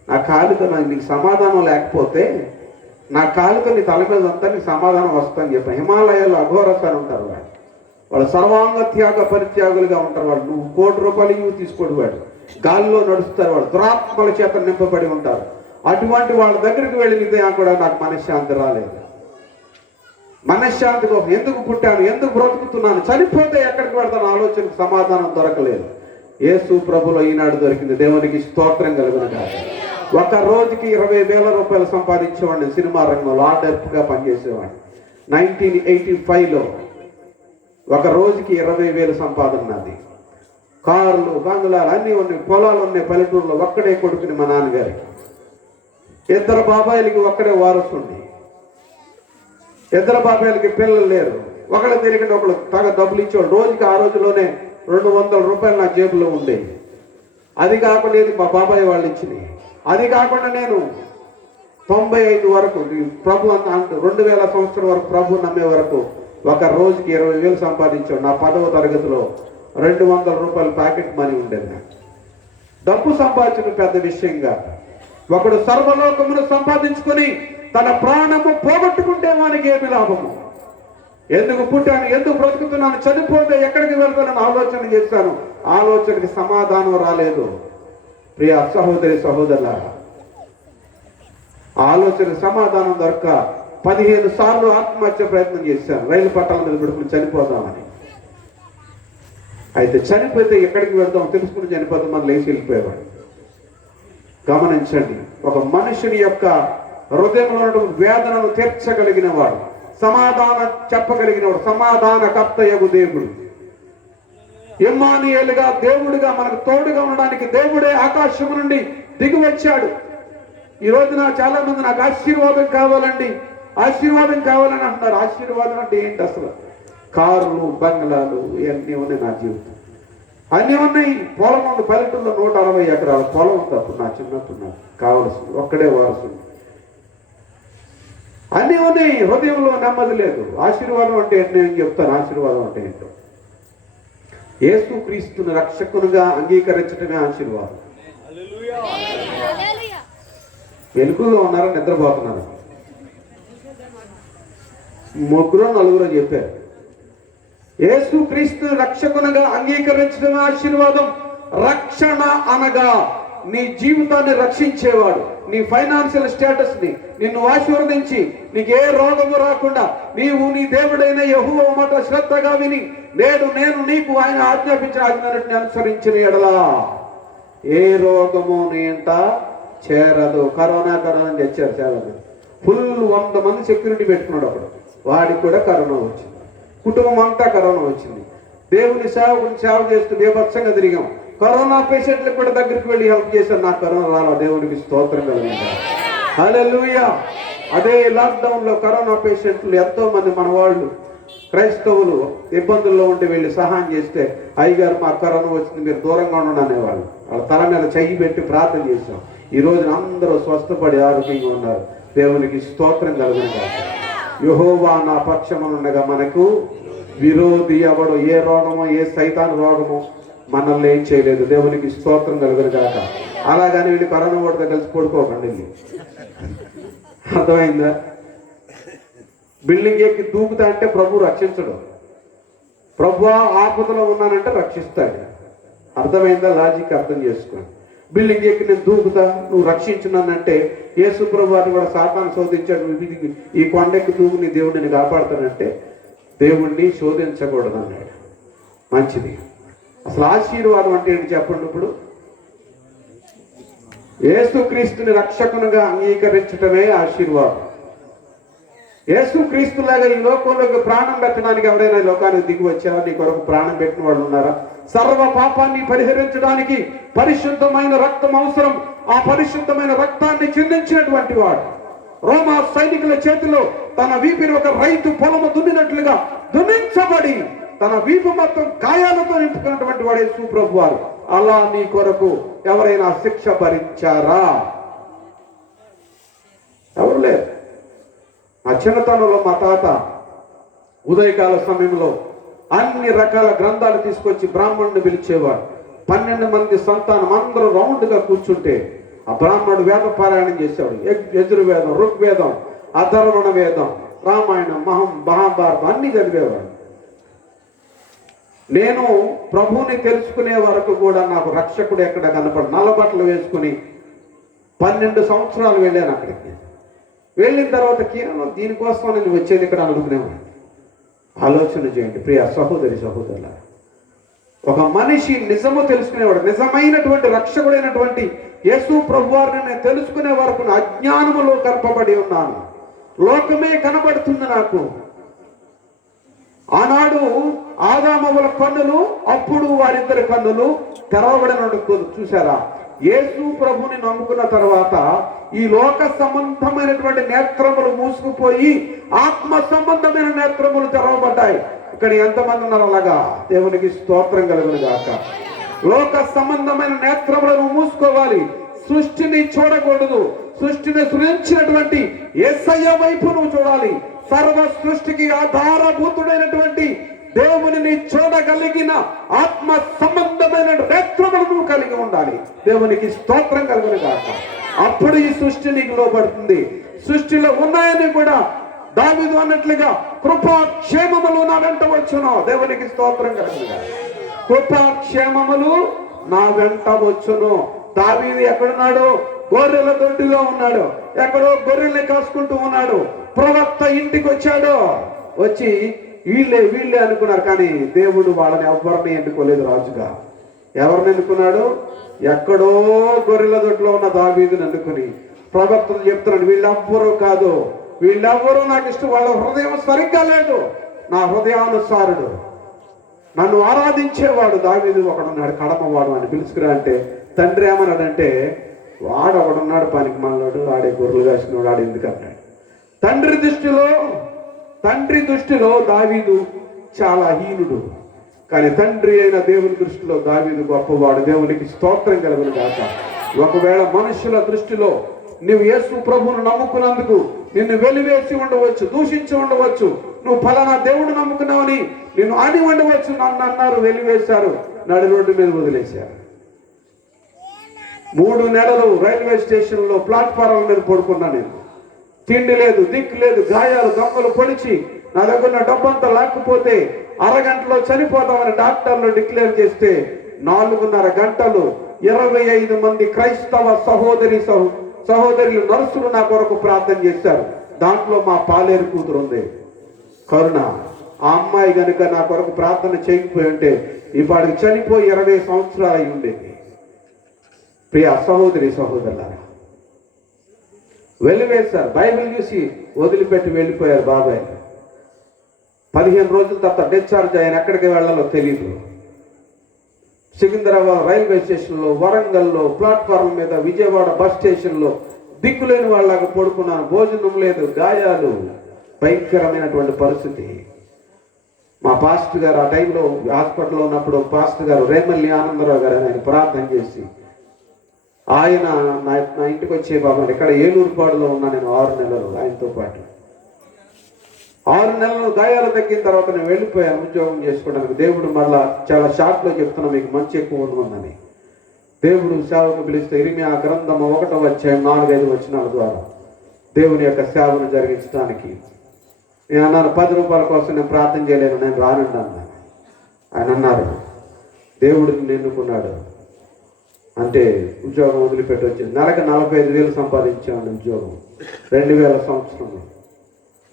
నా కాలుతో నీకు సమాధానం లేకపోతే నా కాలుతో నీ తల మీద అంతా నీకు సమాధానం వస్తుందని చెప్పాను. హిమాలయాల్లో అఘోరస్ అని ఉంటారు. వాళ్ళు సర్వాంగ త్యాగ పరిత్యాగులుగా ఉంటారు. వాళ్ళు నువ్వు ₹1,00,000 ఇవి తీసుకోడు. వాడు గాలిలో నడుస్తారు. వాళ్ళు దురాత్మల చేత నింపబడి ఉంటారు. అటువంటి వాళ్ళ దగ్గరికి వెళ్ళితే కూడా నాకు మనశ్శాంతి రాలేదు. మనశ్శాంతి కోసం ఎందుకు పుట్టాను, ఎందుకు బ్రతుకుతున్నాను, చనిపోతే ఎక్కడికి వెళ్తాను ఆలోచనకు సమాధానం దొరకలేదు. యేసు ప్రభులో ఈనాడు దొరికింది. దేవునికి స్తోత్రం కలుగును గాక. ఒక రోజుకి ₹20,000 సంపాదించేవాడిని. సినిమా రంగంలో ఆర్డర్గా పనిచేసేవాడిని. 1985లో ఒక రోజుకి 20,000 సంపాదన నాది. కార్లు, బంగ్లాలు అన్నీ ఉన్నాయి, పొలాలు ఉన్నాయి. పల్లెటూరులో ఒక్కడే కొడుకుని మా నాన్నగారికి. 2 బాబాయిలకి ఒక్కడే వారసుండి. 2 బాబాయిలకి పిల్లలు లేరు. ఒకళ్ళు తెలియకుండా ఒకళ్ళు తగ డబ్బులు ఇచ్చేవాళ్ళు. రోజుకి ఆ రోజులోనే ₹200 నా జేబులో ఉండేవి. అది కాకుండా ఇది మా బాబాయ్ వాళ్ళు ఇచ్చినాయి. అది కాకుండా నేను 95 వరకు ప్రభు 2000 సంవత్సరం వరకు ప్రభు నమ్మే వరకు ఒక రోజుకి 20,000 సంపాదించాడు. నా 10వ తరగతిలో ₹200 ప్యాకెట్ మనీ ఉండేది. నాకు డబ్బు సంపాదించడం పెద్ద విషయంగా. ఒకడు సర్వలోకమును సంపాదించుకొని తన ప్రాణము పోగొట్టుకుంటే వానికి ఏమి లాభము? ఎందుకు పుట్టాను, ఎందుకు బ్రతుకుతున్నాను, చనిపోతే ఎక్కడికి వెళ్తానని ఆలోచన చేశాను. ఆలోచనకి సమాధానం రాలేదు. ప్రియ సహోదరి సహోదరులారా, ఆలోచన సమాధానం దొరక 15 సార్లు ఆత్మహత్య ప్రయత్నం చేశాను. రైలు పట్టాల మీద పడుకుని చనిపోదామని. అయితే చనిపోతే ఎక్కడికి వెళ్దాం తెలుసుకుని చనిపోతాం అని లేచి వెళ్ళిపోయేవాడు. గమనించండి, ఒక మనుషుని యొక్క హృదయంలో ఉన్నటువంటి వేదనను తీర్చగలిగిన వాడు, సమాధానం చెప్పగలిగిన వాడు, సమాధానకర్తయగు దేవుడు, ఇమ్మానుయేలుగా దేవుడిగా మనకు తోడుగా ఉండడానికి దేవుడే ఆకాశం నుండి దిగి వచ్చాడు. ఈ రోజున చాలా మంది నాకు ఆశీర్వాదం కావాలండి, ఆశీర్వాదం కావాలని అంటున్నారు. ఆశీర్వాదం అంటే ఏంటి అసలు? కార్లు, బంగ్లాలు ఇవన్నీ ఉన్నాయి. నా జీవితం అన్నీ ఉన్నాయి. పొలం ఉంది. పల్లెటూరులో 160 ఎకరాల పొలం ఉంది. అప్పుడు నా చిన్నప్పుడు నాకు కావలసింది ఒక్కడే వారసుంది. అన్నీ ఉన్నాయి. హృదయంలో నెమ్మది లేదు. ఆశీర్వాదం అంటే ఏంటి నేను చెప్తాను. ఆశీర్వాదం అంటే ఏంటో, యేసు క్రీస్తుని రక్షకునిగా అంగీకరించడమే ఆశీర్వాదం. వెలుగులో ఉన్నారా, నిద్రపోతున్నారు? ముగ్గురు నలుగురు చెప్పారు. యేసుక్రీస్తు రక్షకునిగా అంగీకరించడం ఆశీర్వాదం. రక్షణ అనగా నీ జీవితాన్ని రక్షించేవాడు, నీ ఫైనాన్షియల్ స్టేటస్ ని నిన్ను ఆశీర్వదించి నీకు ఏ రోగము రాకుండా నీవు నీ దేవుడైన యెహోవా మాట శ్రద్ధగా విని నేను నీకు ఆయన ఆజ్ఞాపించిన ఆజ్ఞని అనుసరించిన ఎడలా ఏ రోగము నీ ఇంట చేరదు. కరోనా అని తెచ్చారు చాలా ఫుల్ 100 మంది సెక్యూరిటీ పెట్టుకున్నాడు అప్పుడు. వాడికి కూడా కరోనా వచ్చింది, కుటుంబం అంతా కరోనా వచ్చింది. దేవుని సేవ చేస్తూ బేభత్సంగా తిరిగాం. కరోనా పేషెంట్లకు కూడా దగ్గరికి వెళ్ళి హెల్ప్ చేశారు. నాకు కరోనా రాలా, దేవునికి స్తోత్రం కలుగుతుంది. హల్లెలూయా. అదే లాక్డౌన్ లో కరోనా పేషెంట్లు ఎంతో మంది మన వాళ్ళు క్రైస్తవులు ఇబ్బందుల్లో ఉండి వెళ్ళి సహాయం చేస్తే, అయ్యగారు మాకు కరోనా వచ్చింది, మీరు దూరంగా ఉండండి అనేవాళ్ళు. వాళ్ళ తల మీద చెయ్యి పెట్టి ప్రార్థన చేశాం. ఈ రోజున అందరూ స్వస్థపడి ఆరోగ్యంగా ఉన్నారు. దేవునికి స్తోత్రం కలుగును గాక. యెహోవా నా పక్షమునుండగా మనకు విరోధి ఎవడు. ఏ రోగమో ఏ సైతాన్ రోగమో మనల్ని ఏం చేయలేదు. దేవునికి స్తోత్రం కలుగును గాక. అలాగని వీళ్ళు కరోనా వాడితో కలిసి పడుకోకండి. అర్థమైందా? బిల్డింగ్ ఎక్కి దూకుతా అంటే ప్రభు రక్షించడు. ప్రభు ఆపదలో ఉన్నానంటే రక్షిస్తాడు. అర్థమైందా? లాజిక్ అర్థం చేసుకోండి. బిల్డింగ్ ఎక్కి నేను దూకుతా, నువ్వు రక్షించున్నానంటే యేసు ప్రభు వారిని కూడా సాతాను శోధించాడు. ఈ కొండెక్కి దూకు నీ దేవుడిని కాపాడుతానంటే దేవుణ్ణి శోధించకూడదు అన్నాడు. మంచిది. అసలు ఆశీర్వాదం అంటే ఏంటి చెప్పండి. ఇప్పుడు యేసుక్రీస్తుని రక్షకునిగా అంగీకరించటమే ఆశీర్వాదం. యేసుక్రీస్తులాగా ఈ లోకంలోకి ప్రాణం పెట్టడానికి ఎవరైనా లోకానికి దిగి వచ్చారా? నీ కొరకు ప్రాణం పెట్టిన వాళ్ళు ఉన్నారా? సర్వ పాపాన్ని పరిహరించడానికి పరిశుద్ధమైన రక్తం అవసరం. ఆ పరిశుద్ధమైన రక్తాన్ని చిందించినటువంటి వాడు రోమా సైనికుల చేతిలో తన వీపిని ఒక రైతు పొలము దున్నినట్లుగా దున్నించబడి తన వీపు మొత్తం గాయాలతో నింపుకున్నటువంటి వాడే యేసు ప్రభు వారు. అలా నీ కొరకు ఎవరైనా శిక్ష భరించారా? ఎవరు లేరు. ఆ చిన్నతనంలో మా తాత ఉదయకాల సమయంలో అన్ని రకాల గ్రంథాలు తీసుకొచ్చి బ్రాహ్మణుని పిలిచేవాడు. 12 మంది సంతానం అందరూ రౌండ్గా కూర్చుంటే ఆ బ్రాహ్మణుడు వేద పారాయణం చేసేవాడు. యజుర్వేదం, ఋగ్వేదం, అధర్వణ వేదం, రామాయణం, మహాభారతం అన్ని చదివేవాడు. నేను ప్రభువుని తెలుసుకునే వరకు కూడా నాకు రక్షకుడు ఎక్కడ కనపడు. నల్లబట్టలు వేసుకుని 12 సంవత్సరాలు వెళ్ళాను అక్కడికి. వెళ్ళిన తర్వాత కేవలం దీనికోసం నేను వచ్చేది ఇక్కడ అనుకునేవాడు. ఆలోచన చేయండి ప్రియ సహోదరి సహోదరుల. ఒక మనిషి నిజము తెలుసుకునేవాడు, నిజమైనటువంటి రక్షకుడైనటువంటి యేసు ప్రభువారిని నేను తెలుసుకునే వరకు అజ్ఞానములో కనపబడి ఉన్నాను. లోకమే కనబడుతుంది నాకు. ఆనాడు ఆదామవుల కన్నులు, అప్పుడు వారిద్దరి కన్నులు తెరవబడిన చూసారా? యేసు ప్రభుని నమ్ముకున్న తర్వాత ఈ లోక సంబంధమైనటువంటి నేత్రములు మూసుకుపోయి ఆత్మ సంబంధమైన నేత్రములు తెరవబడ్డాయి. ఇక్కడ ఎంతమంది ఉన్నారు అలాగా? దేవునికి స్తోత్రం కలుగును గాక. లోక సంబంధమైన నేత్రములను మూసుకోవాలి. సృష్టిని చూడకూడదు. సృష్టిని సృజించినటువంటి యేసయ్య వైపు నువ్వు చూడాలి. సర్వ సృష్టికి ఆధారభూతుడైనటువంటి దేవుని చూడగలిగిన ఆత్మ సంబంధమైన నేత్రములను కలిగి ఉండాలి. దేవునికి స్తోత్రం కలుగును గాక. అప్పుడు ఈ సృష్టి నీకు లోబడుతుంది. సృష్టిలో ఉన్నాయని కూడా దావీదు అన్నట్లుగా కృపాక్షేమములు నా వెంట వచ్చును. దేవునికి స్తోత్రం కలుగును గాక. కృపాక్షేమములు నా వెంట వచ్చును. దావీదు ఎక్కడున్నాడు? గొర్రెల దొడ్డిలో ఉన్నాడు. ఎక్కడో గొర్రెల్ని కాసుకుంటూ ఉన్నాడు. ప్రవక్త ఇంటికి వచ్చాడు. వచ్చి వీళ్ళే అనుకున్నారు. కానీ దేవుడు వాళ్ళని ఎవరిని ఎన్నుకోలేదు రాజుగా. ఎవరిని ఎన్నుకున్నాడు? ఎక్కడో గొర్రెల దొడ్లో ఉన్న దావీదుని అనుకుని ప్రవక్తలు చెప్తున్నాడు, వీళ్ళెవ్వరూ కాదు, వీళ్ళెవ్వరూ నాకు ఇష్టం, వాళ్ళ హృదయం సరిగ్గా లేదు, నా హృదయానుసారుడు, నన్ను ఆరాధించేవాడు దావీదు ఒకడున్నాడు, కడమవాడు అని పిలుచుకురా అంటే తండ్రి ఏమన్నాడంటే, వాడు ఒకడున్నాడు పనికి మనవాడు, ఆడే గొర్రెలు కాసినవాడు, ఆడు ఎందుకు అన్నాడు. తండ్రి దృష్టిలో దావీదు చాలా హీనుడు. కానీ తండ్రి అయిన దేవుని దృష్టిలో దావీదు గొప్పవాడు. దేవునికి స్తోత్రం కలుగును గాక. ఒకవేళ మనుషుల దృష్టిలో నువ్వు యేసు ప్రభువును నమ్ముకున్నందుకు నిన్ను వెలివేసి ఉండవచ్చు, దూషించి ఉండవచ్చు, నువ్వు ఫలానా దేవుడు నమ్ముకున్నావని నిన్ను అని ఉండవచ్చు. నన్ను అన్నారు, వెలివేశారు, నడి రోడ్డు మీద వదిలేశారు. 3 నెలలు రైల్వే స్టేషన్లో ప్లాట్ఫారాల మీద పడుకున్నా నేను. తిండి లేదు, దిక్కు లేదు, గాయాలు దొంగలు పొడిచి నా దగ్గర ఉన్న డబ్బంతా లాక్కుపోతే అరగంటలో చనిపోతామని డాక్టర్లు డిక్లేర్ చేస్తే 4.5 గంటలు 25 మంది క్రైస్తవ సహోదరులు నర్సులు నా కొరకు ప్రార్థన చేశారు. దాంట్లో మా పాలేరు కూతురు ఉంది కరుణ. ఆ అమ్మాయి కనుక నా కొరకు ప్రార్థన చేయకపోయి ఉంటే ఇవాడికి చనిపోయి 20 సంవత్సరాలు అయి ఉండేది. ప్రియ సహోదరులారా, వెళ్ళివేశారు. బైబిల్ చూసి వదిలిపెట్టి వెళ్ళిపోయారు బాబాయ్. 15 రోజుల తర్వాత డిశ్చార్జ్ ఆయన ఎక్కడికి వెళ్ళాలో తెలియదు. సికింద్రాబాద్ రైల్వే స్టేషన్లో, వరంగల్లో ప్లాట్ఫారం మీద, విజయవాడ బస్ స్టేషన్లో దిక్కులేని వాళ్ళగా పడుకున్నాను. భోజనం లేదు, గాయాలు, భయంకరమైనటువంటి పరిస్థితి. మా పాస్టర్ గారు ఆ టైంలో హాస్పిటల్లో ఉన్నప్పుడు పాస్టర్ గారు రేమల్లి ఆనందరావు గారు ఆయన ప్రార్థన చేసి ఆయన నా ఇంటికి వచ్చే బాబు ఇక్కడ ఏలూరుపాడులో ఉన్నా నేను 6 నెలలు ఆయనతో పాటు. 6 నెలలు గాయాలు తగ్గిన తర్వాత నేను వెళ్ళిపోయాను ఉద్యోగం చేసుకోవడానికి. దేవుడు మళ్ళా చాలా షార్ట్లో చెప్తున్నా, మీకు మంచి ఎక్కువ ఉందని. దేవుడు సేవకు పిలిస్తే ఇర్మియా గ్రంథము 1వ అధ్యాయం 4-5 వచనాల ద్వారా దేవుని యొక్క సేవను జరిగించడానికి నేను అన్నాను, 10 రూపాయల కోసం నేను ప్రార్థన చేయలేను, నేను రానండి అన్నాను. ఆయన అన్నారు, దేవుడు నిన్ను ఎన్నుకున్నాడు అంటే ఉద్యోగం వదిలిపెట్టి వచ్చింది. నెలకు 45,000 సంపాదించాను ఉద్యోగం 2000 సంవత్సరంలో.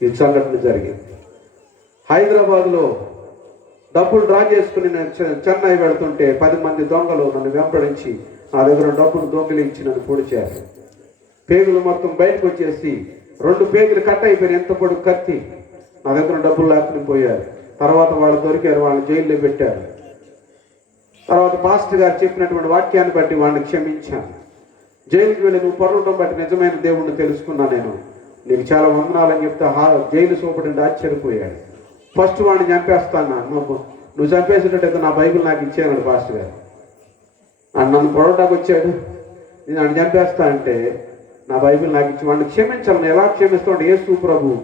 ఈ సంఘటన జరిగింది. హైదరాబాద్లో డబ్బులు డ్రా చేసుకుని నేను చెన్నై వెళుతుంటే 10 మంది దొంగలు నన్ను వెంపడించి నా దగ్గర డబ్బులు దొంగిలించి నన్ను పొడిచారు. పేగులు మొత్తం బయటకు వచ్చేసి 2 పేగులు కట్ అయిపోయిన ఎంత పొడుగు కత్తి నా దగ్గర డబ్బులు లాక్కుని పోయారు. తర్వాత వాళ్ళు దొరికారు, వాళ్ళని జైల్లో పెట్టారు. తర్వాత పాస్టర్ గారు చెప్పినటువంటి వాక్యాన్ని బట్టి వాడిని క్షమించాను. జైలుకి వెళ్ళి నువ్వు పొరవడం బట్టి నిజమైన దేవుణ్ణి తెలుసుకున్నా, నేను నీకు చాలా వందనాలని చెప్తే జైలు సూపరింటెండెంట్ ఆశ్చర్యపోయాడు. ఫస్ట్ వాడిని చంపేస్తాను, నువ్వు చంపేసేటట్టయితే నా బైబిల్ నాకు ఇచ్చేయన్నాడు పాస్టర్ గారు. నన్ను పొడవడానికి వచ్చాడు, నేను వాడిని చంపేస్తా అంటే నా బైబిల్ నాకు ఇచ్చి వాడిని క్షమించాను. ఎలా క్షమిస్తావు అంటే యేసు ప్రభు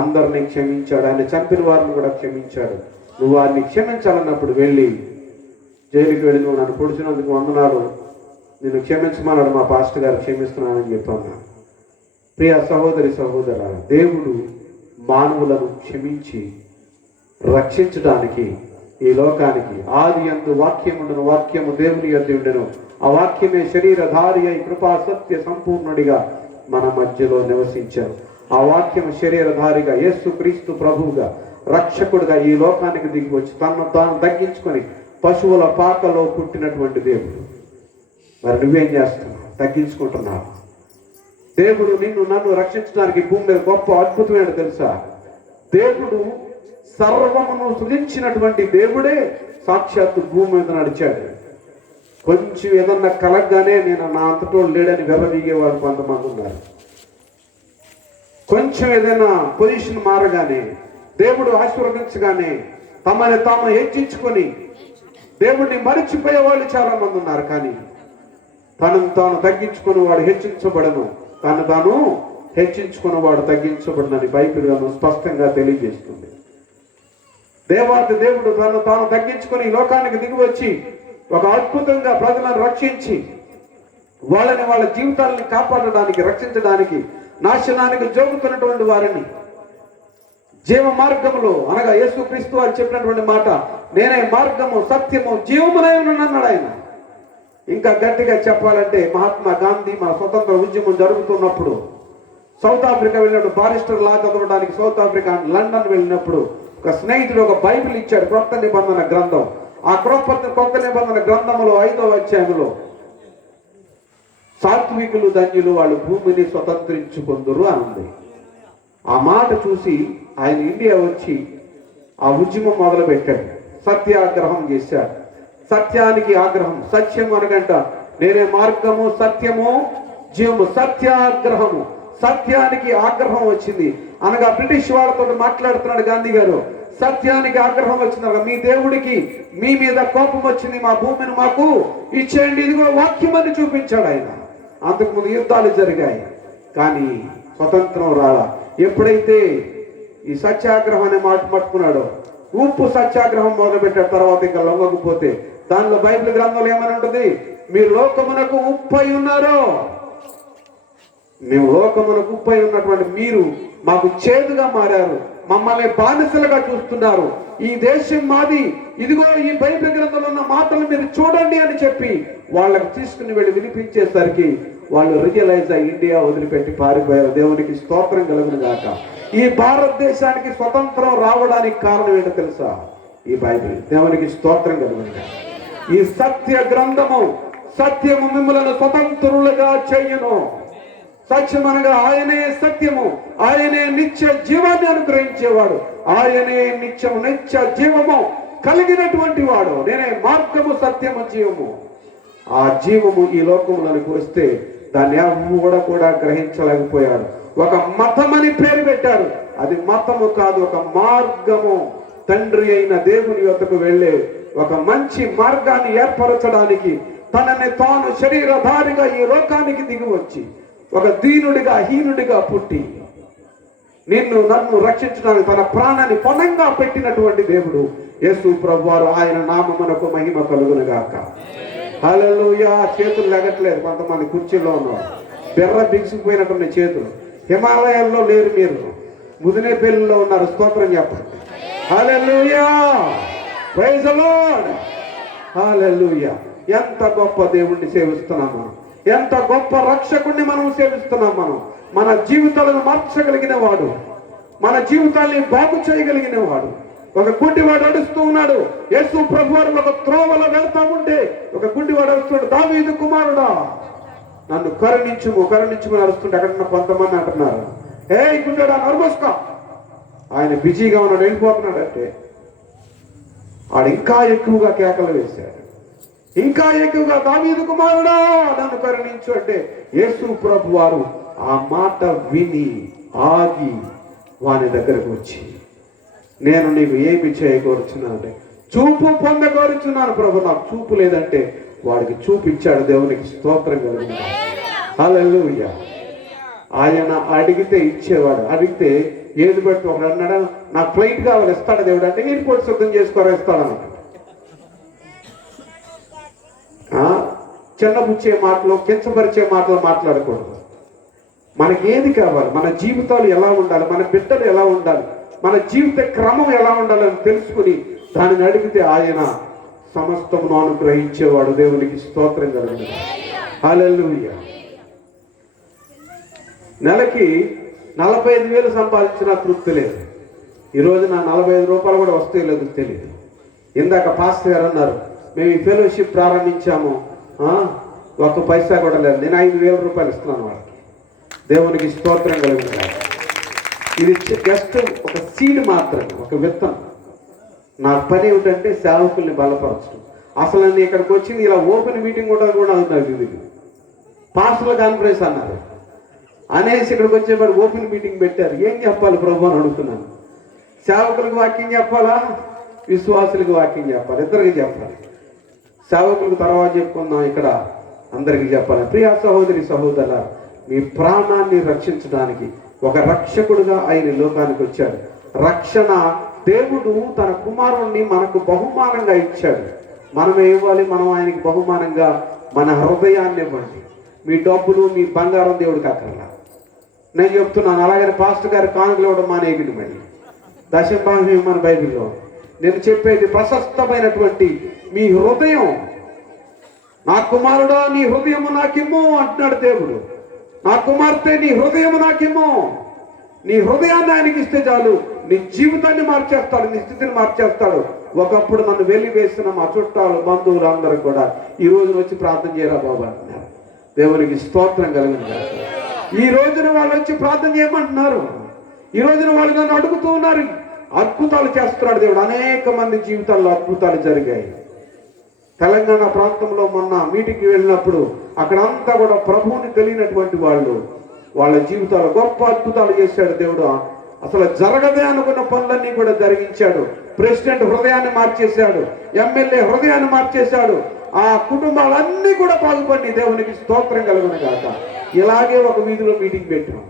అందరినీ క్షమించాడు, ఆయన చంపిన వారిని కూడా క్షమించాడు. నువ్వు వారిని క్షమించాలన్నప్పుడు వెళ్ళి జైలుకి వెళ్ళి నువ్వు నన్ను పొడిచినందుకు వందనాలు, నేను క్షమించమన్నాడు మా పాస్టర్ గారు, క్షమిస్తున్నానని చెప్పాను. ప్రియ సహోదరులారా, దేవుడు మానవులను క్షమించి రక్షించడానికి ఈ లోకానికి ఆది యందు వాక్యముండెను, వాక్యము దేవుని యొద్ద ఉండెను, ఆ వాక్యమే శరీరధారి అయి కృపా సత్య సంపూర్ణుడిగా మన మధ్యలో నివసించారు. ఆ వాక్యము శరీరధారిగా యేసుక్రీస్తు ప్రభువుగా రక్షకుడిగా ఈ లోకానికి దిగి వచ్చి తనను తాను తగ్గించుకొని పశువుల పాకలో పుట్టినటువంటి దేవుడు. మరి నువ్వేం చేస్తున్నావు? తగ్గించుకుంటున్నావు. దేవుడు నిన్ను నన్ను రక్షించడానికి భూమి మీద గొప్ప అద్భుతమైన తెలుసా, దేవుడు సర్వమును సృజించినటువంటి దేవుడే సాక్షాత్తు భూమి మీద నడిచాడు. కొంచెం ఏదన్నా కలగ్గానే నేను నా అంతటోడు లేడని వెర్రవీగేవాడు కొంతమంది ఉన్నారు. కొంచెం ఏదైనా పొజిషన్ మారగానే, దేవుడు ఆశీర్వదించగానే తమని తాము హెచ్చించుకొని దేవుడిని మరిచిపోయే వాళ్ళు చాలా మంది ఉన్నారు. కానీ తనను తాను తగ్గించుకుని వాడు హెచ్చించబడను, తను తాను హెచ్చించుకున్న వాడు తగ్గించబడనని బైబిల్ స్పష్టంగా తెలియజేస్తుంది. దేవాది దేవుడు తను తాను తగ్గించుకొని లోకానికి దిగి వచ్చి ఒక అద్భుతంగా ప్రజలను రక్షించి వాళ్ళని వాళ్ళ జీవితాలను కాపాడడానికి, రక్షించడానికి, నాశనానికి జోగుతున్నటువంటి వారిని జీవ మార్గములో అనగా యేసుక్రీస్తు వారు చెప్పినటువంటి మాట, నేనే మార్గము సత్యము జీవమునై ఉన్నానన్నాడు ఆయన. ఇంకా గట్టిగా చెప్పాలంటే మహాత్మా గాంధీ మన స్వతంత్ర ఉద్యమం జరుగుతున్నప్పుడు సౌత్ ఆఫ్రికా వెళ్ళినప్పుడు బారిస్టర్ లా చదవడానికి సౌత్ ఆఫ్రికా లండన్ వెళ్ళినప్పుడు ఒక స్నేహితుడు ఒక బైబిల్ ఇచ్చాడు, క్రొత్త నిబంధన గ్రంథం. ఆ క్రొత్త నిబంధన గ్రంథంలో 5వ అధ్యాయంలో సాత్వికులు ధన్యులు, వాళ్ళు భూమిని స్వతంత్రించుకొందురు అని ఉంది. ఆ మాట చూసి ఆయన ఇండియా వచ్చి ఆ ఉద్యమం మొదలు పెట్టాడు, సత్యాగ్రహం చేశాడు. సత్యానికి ఆగ్రహం, సత్యం అనగంట నేనే మార్గము సత్యము జీవము, సత్యాగ్రహము, సత్యానికి ఆగ్రహం వచ్చింది అనగా బ్రిటిష్ వాళ్ళతో మాట్లాడుతున్నాడు గాంధీ గారు. సత్యానికి ఆగ్రహం వచ్చింది అనగా మీ దేవుడికి మీ మీద కోపం వచ్చింది, మా భూమిని మాకు ఇచ్చేయండి, ఇదిగో వాక్యం అని చూపించాడు ఆయన. అంతకుముందు యుద్ధాలు జరిగాయి కానీ స్వతంత్రం రాలా. ఎప్పుడైతే ఈ సత్యాగ్రహం అనే మాట పట్టుకున్నాడో, ఉప్పు సత్యాగ్రహం మొదలుపెట్టాడు. తర్వాత ఇంకా లొంగకపోతే దానిలో బైబిల్ గ్రంథంలో ఏమని ఉంటుంది, మీరు లోకమునకు ఉప్పై ఉన్నారు, మేము లోకమునకు ఉప్పై ఉన్నటువంటి మీరు మాకు చేదుగా మారారు, మమ్మల్ని బానిసలుగా చూస్తున్నారు, ఈ దేశం మాది, ఇదిగో ఈ బైబిల్ గ్రంథంలో ఉన్న మాటలు మీరు చూడండి అని చెప్పి వాళ్ళకి తీసుకుని వెళ్ళి వినిపించేసరికి వాళ్ళు రియలైజ్ అయ్యి ఇండియా వదిలిపెట్టి పారిపోయారు. దేవునికి స్తోత్రం కలుగును గాక. ఈ భారతదేశానికి స్వతంత్రం రావడానికి కారణం ఏంటో తెలుసా? ఈ బైబిల్. దేవునికి స్తోత్రం కలుగును గాక. ఈ సత్య గ్రంథము, సత్యము మిమ్మలను స్వతంత్రులుగా చెయ్యను. సత్యం అనగా ఆయనే సత్యము, ఆయనే నిత్య జీవాన్ని అనుగ్రహించేవాడు, ఆయనే నిత్య జీవము కలిగినటువంటి వాడు. నేనే మార్గము, సత్యము, జీవము. ఆ జీవము ఈ లోకములకు వస్తే దాన్ని ఎవరు కూడా గ్రహించలేకపోయాడు. ఒక మతం అని పేరు పెట్టారు, అది మతము కాదు, ఒక మార్గము. తండ్రి అయిన దేవుని యొద్దకు వెళ్ళే ఒక మంచి మార్గాన్ని ఏర్పరచడానికి తనని తాను శరీరధారిగా ఈ లోకానికి దిగి వచ్చి ఒక దీనుడిగా, హీనుడిగా పుట్టి నిన్ను నన్ను రక్షించడానికి తన ప్రాణాన్ని పణంగా పెట్టినటువంటి దేవుడు యేసు ప్రభువారు. ఆయన నామమునకు మహిమ కలుగునుగాక. హల్లెలూయా. చేతులు లెగట్లేదు, కొంతమంది కుర్చీలో ఉన్నారు, బెర్ర బిగిసిపోయినటువంటి చేతులు. హిమాలయాల్లో లేరు, మీరు ముదినేపల్లిలో ఉన్నారు. స్తోత్రం చెప్పండి. హల్లెలూయా. Praise the lord. హల్లెలూయా. ఎంత గొప్ప దేవుణ్ణి సేవిస్తున్నాం మనం, ఎంత గొప్ప రక్షకుడిని మనం సేవిస్తున్నాం. మనం మన జీవితాలను మార్చగలిగిన వాడు, మన జీవితాన్ని బాగు చేయగలిగిన వాడు. ఒక గుడ్డివాడు అడుస్తూ ఉన్నాడు, యేసు ప్రభువారు ఒక త్రోవలో వెళ్తా ఉంటే ఒక గుడ్డివాడు అడుస్తున్నాడు, దావీదు కుమారుడా నన్ను కరుణించుము, కరుణించుమని అరుస్తుంటే అక్కడ కొంతమంది అంటున్నారు, ఏ గుడ్డడా నర్మస్కా. ఆయన బిజీగా ఉన్నాడు, వెళ్ళిపోతున్నాడు. అంటే ఆడు ఇంకా ఎక్కువగా కేకలు వేశాడు, ఇంకా ఎక్కువగా దావీదు కుమారుడా నన్ను కరుణించు అంటే యేసు ప్రభు వారు ఆ మాట విని ఆగి వాని దగ్గరకు వచ్చి, నేను నీకు ఏమి చేయకూర్చున్నాను అంటే, చూపు పొందకూర్చున్నాను ప్రభు, నాకు చూపు లేదంటే వాడికి చూపిచ్చాడు. దేవునికి స్తోత్రం కలుగుతుంది. హల్లెలూయా. ఆయన అడిగితే ఇచ్చేవాడు. అడిగితే ఏది బట్టి ఒకడు అన్నాడు, నాకు ఫ్లైట్ కావాలి, ఇస్తాడు దేవుడు అంటే, ఎయిర్పోర్ట్ సిద్ధం చేసుకోరా, ఇస్తాడన్నమాట. చిన్నపుచ్చే మాటలు, కించపరిచే మాటలు మాట్లాడకూడదు. మనకి ఏది కావాలి, మన జీవితాలు ఎలా ఉండాలి, మన బిడ్డలు ఎలా ఉండాలి, మన జీవిత క్రమం ఎలా ఉండాలని తెలుసుకుని దానిని అడిగితే ఆయన సమస్తమును అనుగ్రహించేవాడు. దేవునికి స్తోత్రం కలుగుతుంది. హల్లెలూయా. నెలకి 45,000 సంపాదించిన తృప్తి లేదు. ఈరోజు నా 45 రూపాయలు కూడా వస్తాయి లేదు తెలియదు. ఇందాక పాస్టర్ గారు అన్నారు, మేము ఈ ఫెలోషిప్ ప్రారంభించాము, ఒక్క పైసా కూడా లేదు. నేను 5,000 రూపాయలు ఇస్తున్నాను వాళ్ళకి. దేవునికి స్తోత్రం కలుగుతుంది. ఇది జస్ట్ ఒక సీడ్ మాత్రమే, ఒక విత్తనం. నా పని ఏమిటంటే సేవకుల్ని బలపరచడం. అసలు నేను ఇక్కడికి వచ్చింది ఇలా ఓపెన్ మీటింగ్ కూడా నాకు ఇది పాస్టర్ల కాన్ఫరెన్స్ అన్నారు అనేసి ఇక్కడికి వచ్చేవాడు ఓపెన్ మీటింగ్ పెట్టారు. ఏం చెప్పాలి ప్రభు అని అడుగుతున్నాను. సేవకులకు వాక్యం చెప్పాలా, విశ్వాసులకు వాక్యం చెప్పాలి, ఇద్దరికి చెప్పాలి. సేవకులకు తర్వాత చెప్పుకుందాం, ఇక్కడ అందరికీ చెప్పాలి. ప్రియా సహోదరి సహోదరుల, మీ ప్రాణాన్ని రక్షించడానికి ఒక రక్షకుడుగా ఆయన లోకానికి వచ్చాడు. రక్షణ దేవుడు తన కుమారుణ్ణి మనకు బహుమానంగా ఇచ్చాడు. మనం ఇవ్వాలి, మనం ఆయనకి బహుమానంగా మన హృదయాన్ని ఇవ్వండి. మీ డబ్బులు, మీ బంగారం దేవుడికి అక్కర్లా. నేను చెప్తున్నాను. అలాగని పాస్టర్ గారు కానుకలు ఇవ్వడం మానేయండి. మళ్ళీ దశభాగం మన బైబిల్లో నేను చెప్పేది ప్రశస్తమైనటువంటి మీ హృదయం. నా కుమారుడా నీ హృదయము నాకిమ్ము అంటున్నాడు దేవుడు. నా కుమార్తె నీ హృదయము నాకిమ్ము. నీ హృదయాన్ని ఆయనకి ఇస్తే చాలు, నీ జీవితాన్ని మార్చేస్తాడు, నీ స్థితిని మార్చేస్తాడు. ఒకప్పుడు నన్ను వెలివేసిన మా చుట్టాలు, బంధువులు అందరూ కూడా ఈ రోజున వచ్చి ప్రార్థన చేయరా బాబు అంటున్నారు. దేవునికి స్తోత్రం కలిగింది. ఈ రోజున వాళ్ళు వచ్చి ప్రార్థన చేయమంటున్నారు. ఈ రోజున వాళ్ళు నన్ను అడుగుతూ ఉన్నారు. అద్భుతాలు చేస్తున్నాడు దేవుడు. అనేక మంది జీవితాల్లో అద్భుతాలు జరిగాయి. తెలంగాణ ప్రాంతంలో మొన్న మీటింగ్కి వెళ్ళినప్పుడు అక్కడంతా కూడా ప్రభువుని తెలియనటువంటి వాళ్ళు, వాళ్ళ జీవితాలు గొప్ప అద్భుతాలు చేశాడు దేవుడు. అసలు జరగదే అనుకున్న పనులన్నీ కూడా జరిగించాడు. ప్రెసిడెంట్ హృదయాన్ని మార్చేశాడు, ఎమ్మెల్యే హృదయాన్ని మార్చేశాడు. ఆ కుటుంబాలన్నీ కూడా బాగుపడి దేవునికి స్తోత్రం కలుగును గాక. ఇలాగే ఒక వీధిలో మీటింగ్ పెట్టాం.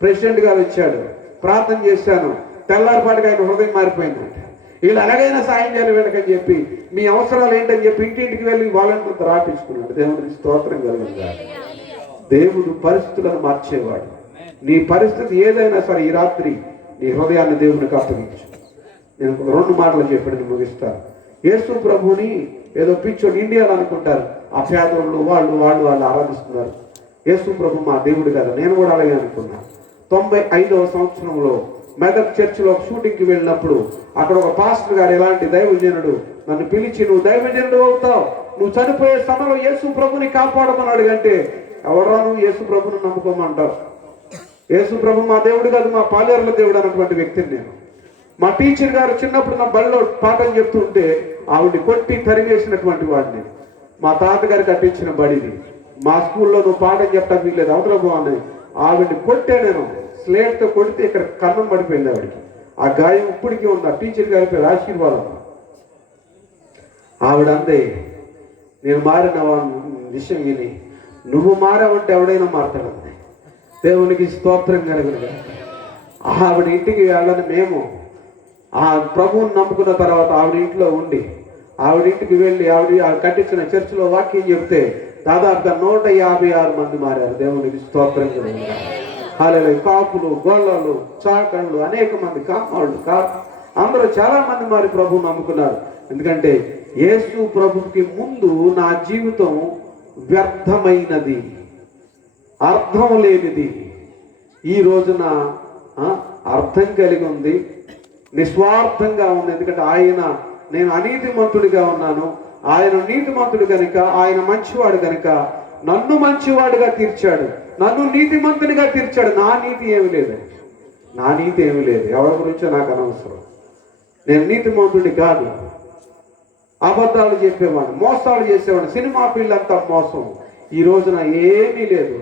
ప్రెసిడెంట్ గారు వచ్చాడు, ప్రార్థన చేశాను. తెల్లారిపాటికి ఆయన హృదయం మారిపోయిందంట. వీళ్ళు ఎలాగైనా సాయం చేయాలి వీళ్ళకని చెప్పి, మీ అవసరాలు ఏంటని చెప్పి ఇంటింటికి వెళ్ళి వాలంటీర్లతో రాపించుకున్నాడు. దేవునికి స్తోత్రం కలుగును గాక. దేవుడు పరిస్థితులను మార్చేవాడు. నీ పరిస్థితి ఏదైనా సరే ఈ రాత్రి నీ హృదయాన్ని దేవునికి అప్పగించు. నేను ఒక 2 మాటలు చెప్పి ముగిస్తాను. యేసు ప్రభుని ఏదో పిచ్చోడు ఇండియాలో అనుకుంటారు, ఆ పేదోళ్ళు వాళ్ళు ఆరాధిస్తున్నారు. యేసు ప్రభు మా దేవుడు కదా. నేను కూడా అలాగే అనుకున్నాను. 95వ సంవత్సరంలో మెదక్ చర్చిలో షూటింగ్కి వెళ్ళినప్పుడు అక్కడ ఒక పాస్టర్ గారు, ఇలాంటి దైవజనుడు నన్ను పిలిచి, నువ్వు దైవజనుడు అవుతావు, నువ్వు చనిపోయే సమయంలో యేసు ప్రభుని కాపాడమని అడిగంటే, ఎవడరా నువ్వు యేసు ప్రభుని నమ్ముకోమంటావు? యేసు ప్రభు మా దేవుడు కాదు, మా పాలేరుల దేవుడు అన్నటువంటి వ్యక్తిని నేను. మా టీచర్ గారు చిన్నప్పుడు నా బడిలో పాఠం చెప్తుంటే ఆవిడ్ని కొట్టి తరిగేసినటువంటి వాడిని. మా తాతగారు కట్టించిన బడిది. మా స్కూల్లో నువ్వు పాఠం చెప్తా వీల్లేదు, అవతల బాగున్నాయి. ఆవిడ్ని కొట్టే నేను, స్లేట్తో కొడితే ఇక్కడ కన్నం పడిపోయింది ఆవిడికి. ఆ గాయం ఇప్పటికీ ఉంది. ఆ టీచర్ గారి పేరు ఆశీర్వాదం. ఆవిడ అందే, నేను మారిన విషయం విని, నువ్వు మారావంటే ఎవడైనా మారుతాడంది. దేవునికి స్తోత్రం కలుగును. ఆవిడ ఇంటికి వెళ్ళని మేము ఆ ప్రభువుని నమ్ముకున్న తర్వాత ఆవిడ ఇంట్లో ఉండి, ఆవిడ ఇంటికి వెళ్ళి ఆవిడ కట్టించిన చర్చిలో వాక్యం చెప్తే దాదాపుగా 156 మంది మారారు. దేవునికి స్తోత్రం కలుగును. హల్లెలూయా. కాపులు, గొల్లలు, చాకళ్ళు, అనేక మంది కామాళ్ళు, అందరూ చాలా మంది మారి ప్రభువుని నమ్ముకున్నారు. ఎందుకంటే యేసు ప్రభుకి ముందు నా జీవితం వ్యర్థమైనది, అర్థం లేనిది. ఈ రోజున అర్థం కలిగి ఉంది, నిస్వార్థంగా ఉంది. ఎందుకంటే నేను అనీతిమంతుడిగా ఉన్నాను, ఆయన నీతిమంతుడు కనుక, ఆయన మంచివాడు కనుక నన్ను మంచివాడుగా తీర్చాడు, నన్ను నీతిమంతునిగా తీర్చాడు. నా నీతి ఏమి లేదు, ఎవరి గురించో నాకు అనవసరం. నేను నీతిమంతుడి కాదు, అబద్ధాలు చెప్పేవాడిని, మోసాలు చేసేవాడిని. సినిమా పిల్లంతా మోసం. ఈ రోజున ఏమీ లేదు.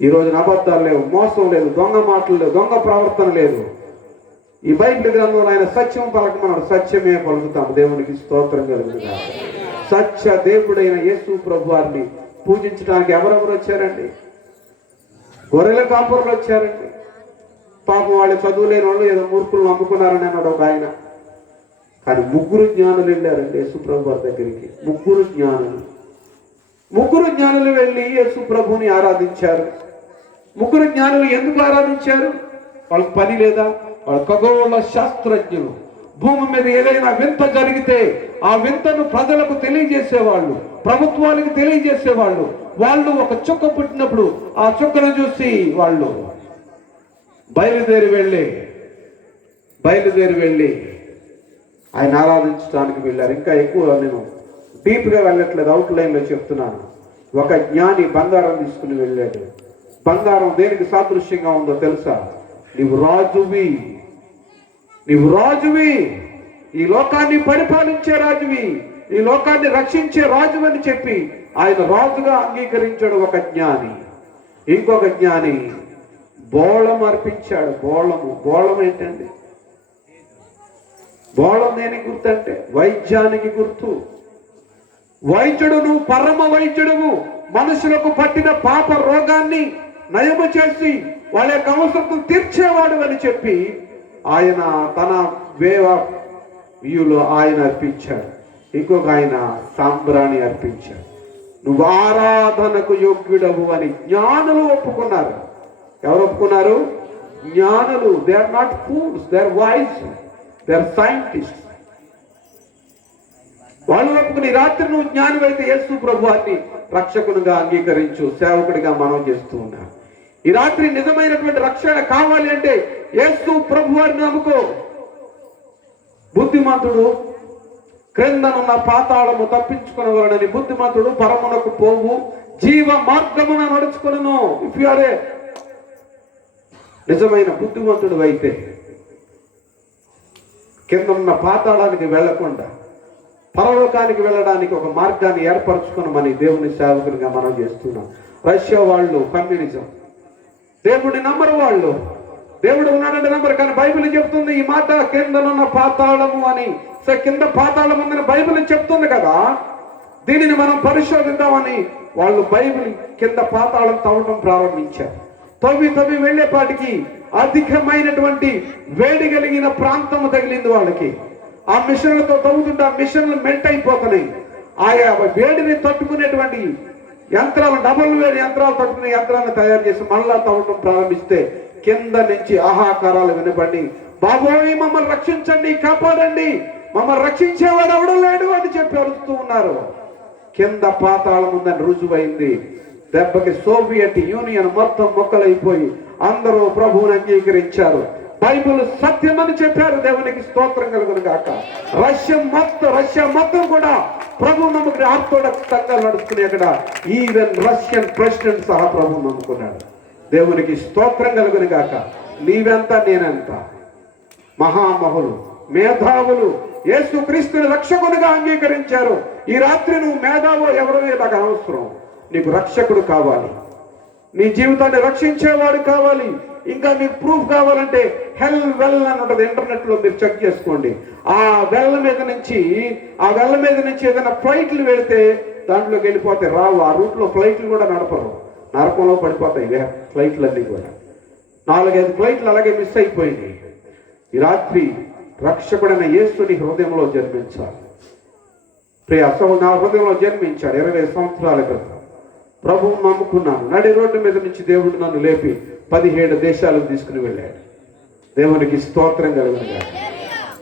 ఈ రోజున అబద్ధాలు లేవు, మోసం లేదు, దొంగ మాటలు లేవు, దొంగ ప్రవర్తన లేదు. ఈ బైబిల్ గ్రంథంలో ఆయన సత్యం పలకమన్నాడు, సత్యమే పలుకుతాము. దేవునికి స్తోత్రం కలుగును. సత్య దేవుడైన యేసు ప్రభు వారిని పూజించడానికి ఎవరెవరు వచ్చారండి? గొర్రెల కాపురులు వచ్చారండి. పాపం వాళ్ళు చదువులేని వాళ్ళు ఏదో మూర్ఖులు నమ్ముకున్నారని అన్నాడు ఒక ఆయన. కానీ 3 జ్ఞానులు వెళ్ళారండి యేసు ప్రభు వారి దగ్గరికి. 3 జ్ఞానులు వెళ్ళి యేసు ప్రభుని ఆరాధించారు. 3 జ్ఞానులు ఎందుకు ఆరాధించారు? వాళ్ళకి పని లేదా? వాళ్ళు ఖగోళ శాస్త్రజ్ఞులు. భూమి మీద ఏదైనా వింత జరిగితే ఆ వింతను ప్రజలకు తెలియజేసేవాళ్ళు, ప్రభుత్వానికి తెలియజేసేవాళ్ళు. వాళ్ళు ఒక చుక్క పుట్టినప్పుడు ఆ చుక్కను చూసి వాళ్ళు బయలుదేరి వెళ్ళి ఆయన ఆరాధించడానికి వెళ్ళారు. ఇంకా ఎక్కువ నేను డీప్గా వెళ్ళట్లేదు, అవుట్ లైన్లో చెప్తున్నాను. ఒక జ్ఞాని బంగారం తీసుకుని వెళ్ళాడు. బంగారం దేనికి సాదృశ్యంగా ఉందో తెలుసా? నీవు రాజువి, ఈ లోకాన్ని పరిపాలించే రాజువి, ఈ లోకాన్ని రక్షించే రాజు అని చెప్పి ఆయన రాజుగా అంగీకరించాడు ఒక జ్ఞాని. ఇంకొక జ్ఞాని బోళం అర్పించాడు. బోళం ఏంటండి? బోళం దేనికి గుర్తు అంటే వైద్యానికి గుర్తు. వైద్యుడును, పరమ వైద్యుడువు, మనుషులకు పట్టిన పాప రోగాన్ని నయము చేసి వాళ్ళ యొక్క అవసరం తీర్చేవాడు అని చెప్పి ఆయన తన వ్యూలో ఆయన అర్పించాడు. ఇంకొక ఆయన సాంబ్రాణి అర్పించాడు. నువ్వు ఆరాధనకు యోగ్యుడవు అని జ్ఞానులు ఒప్పుకున్నారు. ఎవరు ఒప్పుకున్నారు? జ్ఞానులు. They are not fools, they are wise, they are scientist. వాళ్ళు ఒప్పుకుని రాత్రి నువ్వు జ్ఞానివైతే యేసు ప్రభువాన్ని రక్షకునిగా అంగీకరించు, సేవకుడిగా మనం చేస్తూ ఉన్నాం. ఈ రాత్రి నిజమైనటువంటి రక్షణ కావాలి అంటే యేసు ప్రభువారిని నమ్ముకో. బుద్ధిమంతుడు క్రిందనున్న పాతాళము తప్పించుకునవలనని బుద్ధిమంతుడు పరమునకు పోవు జీవ మార్గమున నడుచుకును. ఇఫ్ యు ఆర్ ఏ నిజమైన బుద్ధిమంతుడు అయితే కిందనున్న పాతాళానికి వెళ్లకుండా పరలోకానికి వెళ్ళడానికి ఒక మార్గాన్ని ఏర్పరచుకున్నామని దేవుని సేవకునిగా మనం చేస్తున్నాం. రష్యా వాళ్ళు కమ్యూనిజం, దేవుడిని నమ్మరు వాళ్ళు. దేవుడు ఉన్నాడంటే నమ్మరు. కానీ బైబిల్ చెప్తుంది ఈ మాట, కిందనున్న పాతాళము అని. సో కింద పాతాళం ఉందని బైబిల్ చెప్తుంది కదా, దీనిని మనం పరిశోధిద్దామని వాళ్ళు బైబిల్ కింద పాతాళం తవ్వటం ప్రారంభించారు. తవ్వి వెళ్ళేపాటికి అధికమైనటువంటి వేడి కలిగిన ప్రాంతము తగిలింది వాళ్ళకి. ఆ మిషన్లతో తవ్వుతుంటే ఆ మిషన్లు మెల్ట్ అయిపోతున్నాయి. ఆయా వేడిని తట్టుకునేటువంటి యంత్రాలు, డబుల్ వేడి యంత్రాలు తట్టుకునే యంత్రాలను తయారు చేసి మళ్ళా తవ్వటం ప్రారంభిస్తే కింద నుంచి ఆహాకారాలు వినపడి, బాబోయ్ మమ్మల్ని రక్షించండి, కాపాడండి, మమ్మల్ని రక్షించేవాడు ఎవడు లేడు అని చెప్పి అరుస్తూ ఉన్నారు. కింద పాతాళం ఉందని రుజువైంది. దెబ్బకి సోవియట్ యూనియన్ మొత్తం మొక్కలైపోయి అందరూ ప్రభువుని అంగీకరించారు. బైబిల్ సత్యమని చెప్పారు. దేవునికి స్తోత్రం కలుగును గాక. రష్యా మొత్తం కూడా ప్రభు నమ్ముకుని ఆర్థోడాక్స్గా నడుచుకుని అక్కడ ఈవెన్ రష్యన్ ప్రెసిడెంట్ సహా ప్రభు నమ్ముకున్నాడు. దేవునికి స్తోత్రం కలుగును గాక. నీవెంత నేనెంత, మహామహులు మేధావులు యేసుక్రీస్తుని రక్షకునిగా అంగీకరించారు. ఈ రాత్రి నువ్వు మేధావో ఎవరో నాకు అనవసరం. నీకు రక్షకుడు కావాలి, నీ జీవితాన్ని రక్షించేవాడు కావాలి. ఇంకా మీకు ప్రూఫ్ కావాలంటే హెల్ వెల్ అని ఉంటుంది, ఇంటర్నెట్లో మీరు చెక్ చేసుకోండి. ఆ వెల్ మీద నుంచి ఏదైనా ఫ్లైట్లు వెళితే దాంట్లోకి వెళ్ళిపోతాయి, రావు. ఆ రూట్లో ఫ్లైట్లు కూడా నడపరు, నరకంలో పడిపోతాయి ఫ్లైట్లన్నీ కూడా. 4-5 ఫ్లైట్లు అలాగే మిస్ అయిపోయినాయి. ఈ రాత్రి రక్షకుడైన యేసుని హృదయంలో జన్మించాలి. నా హృదయంలో జన్మించాడు 20 సంవత్సరాల క్రితం. ప్రభువు నమ్ముకున్నాను. నడి రోడ్డు మీద నుంచి దేవుడు నన్ను లేపి 17 దేశాలకు తీసుకుని వెళ్ళాడు. దేవునికి స్తోత్రం కలుగును.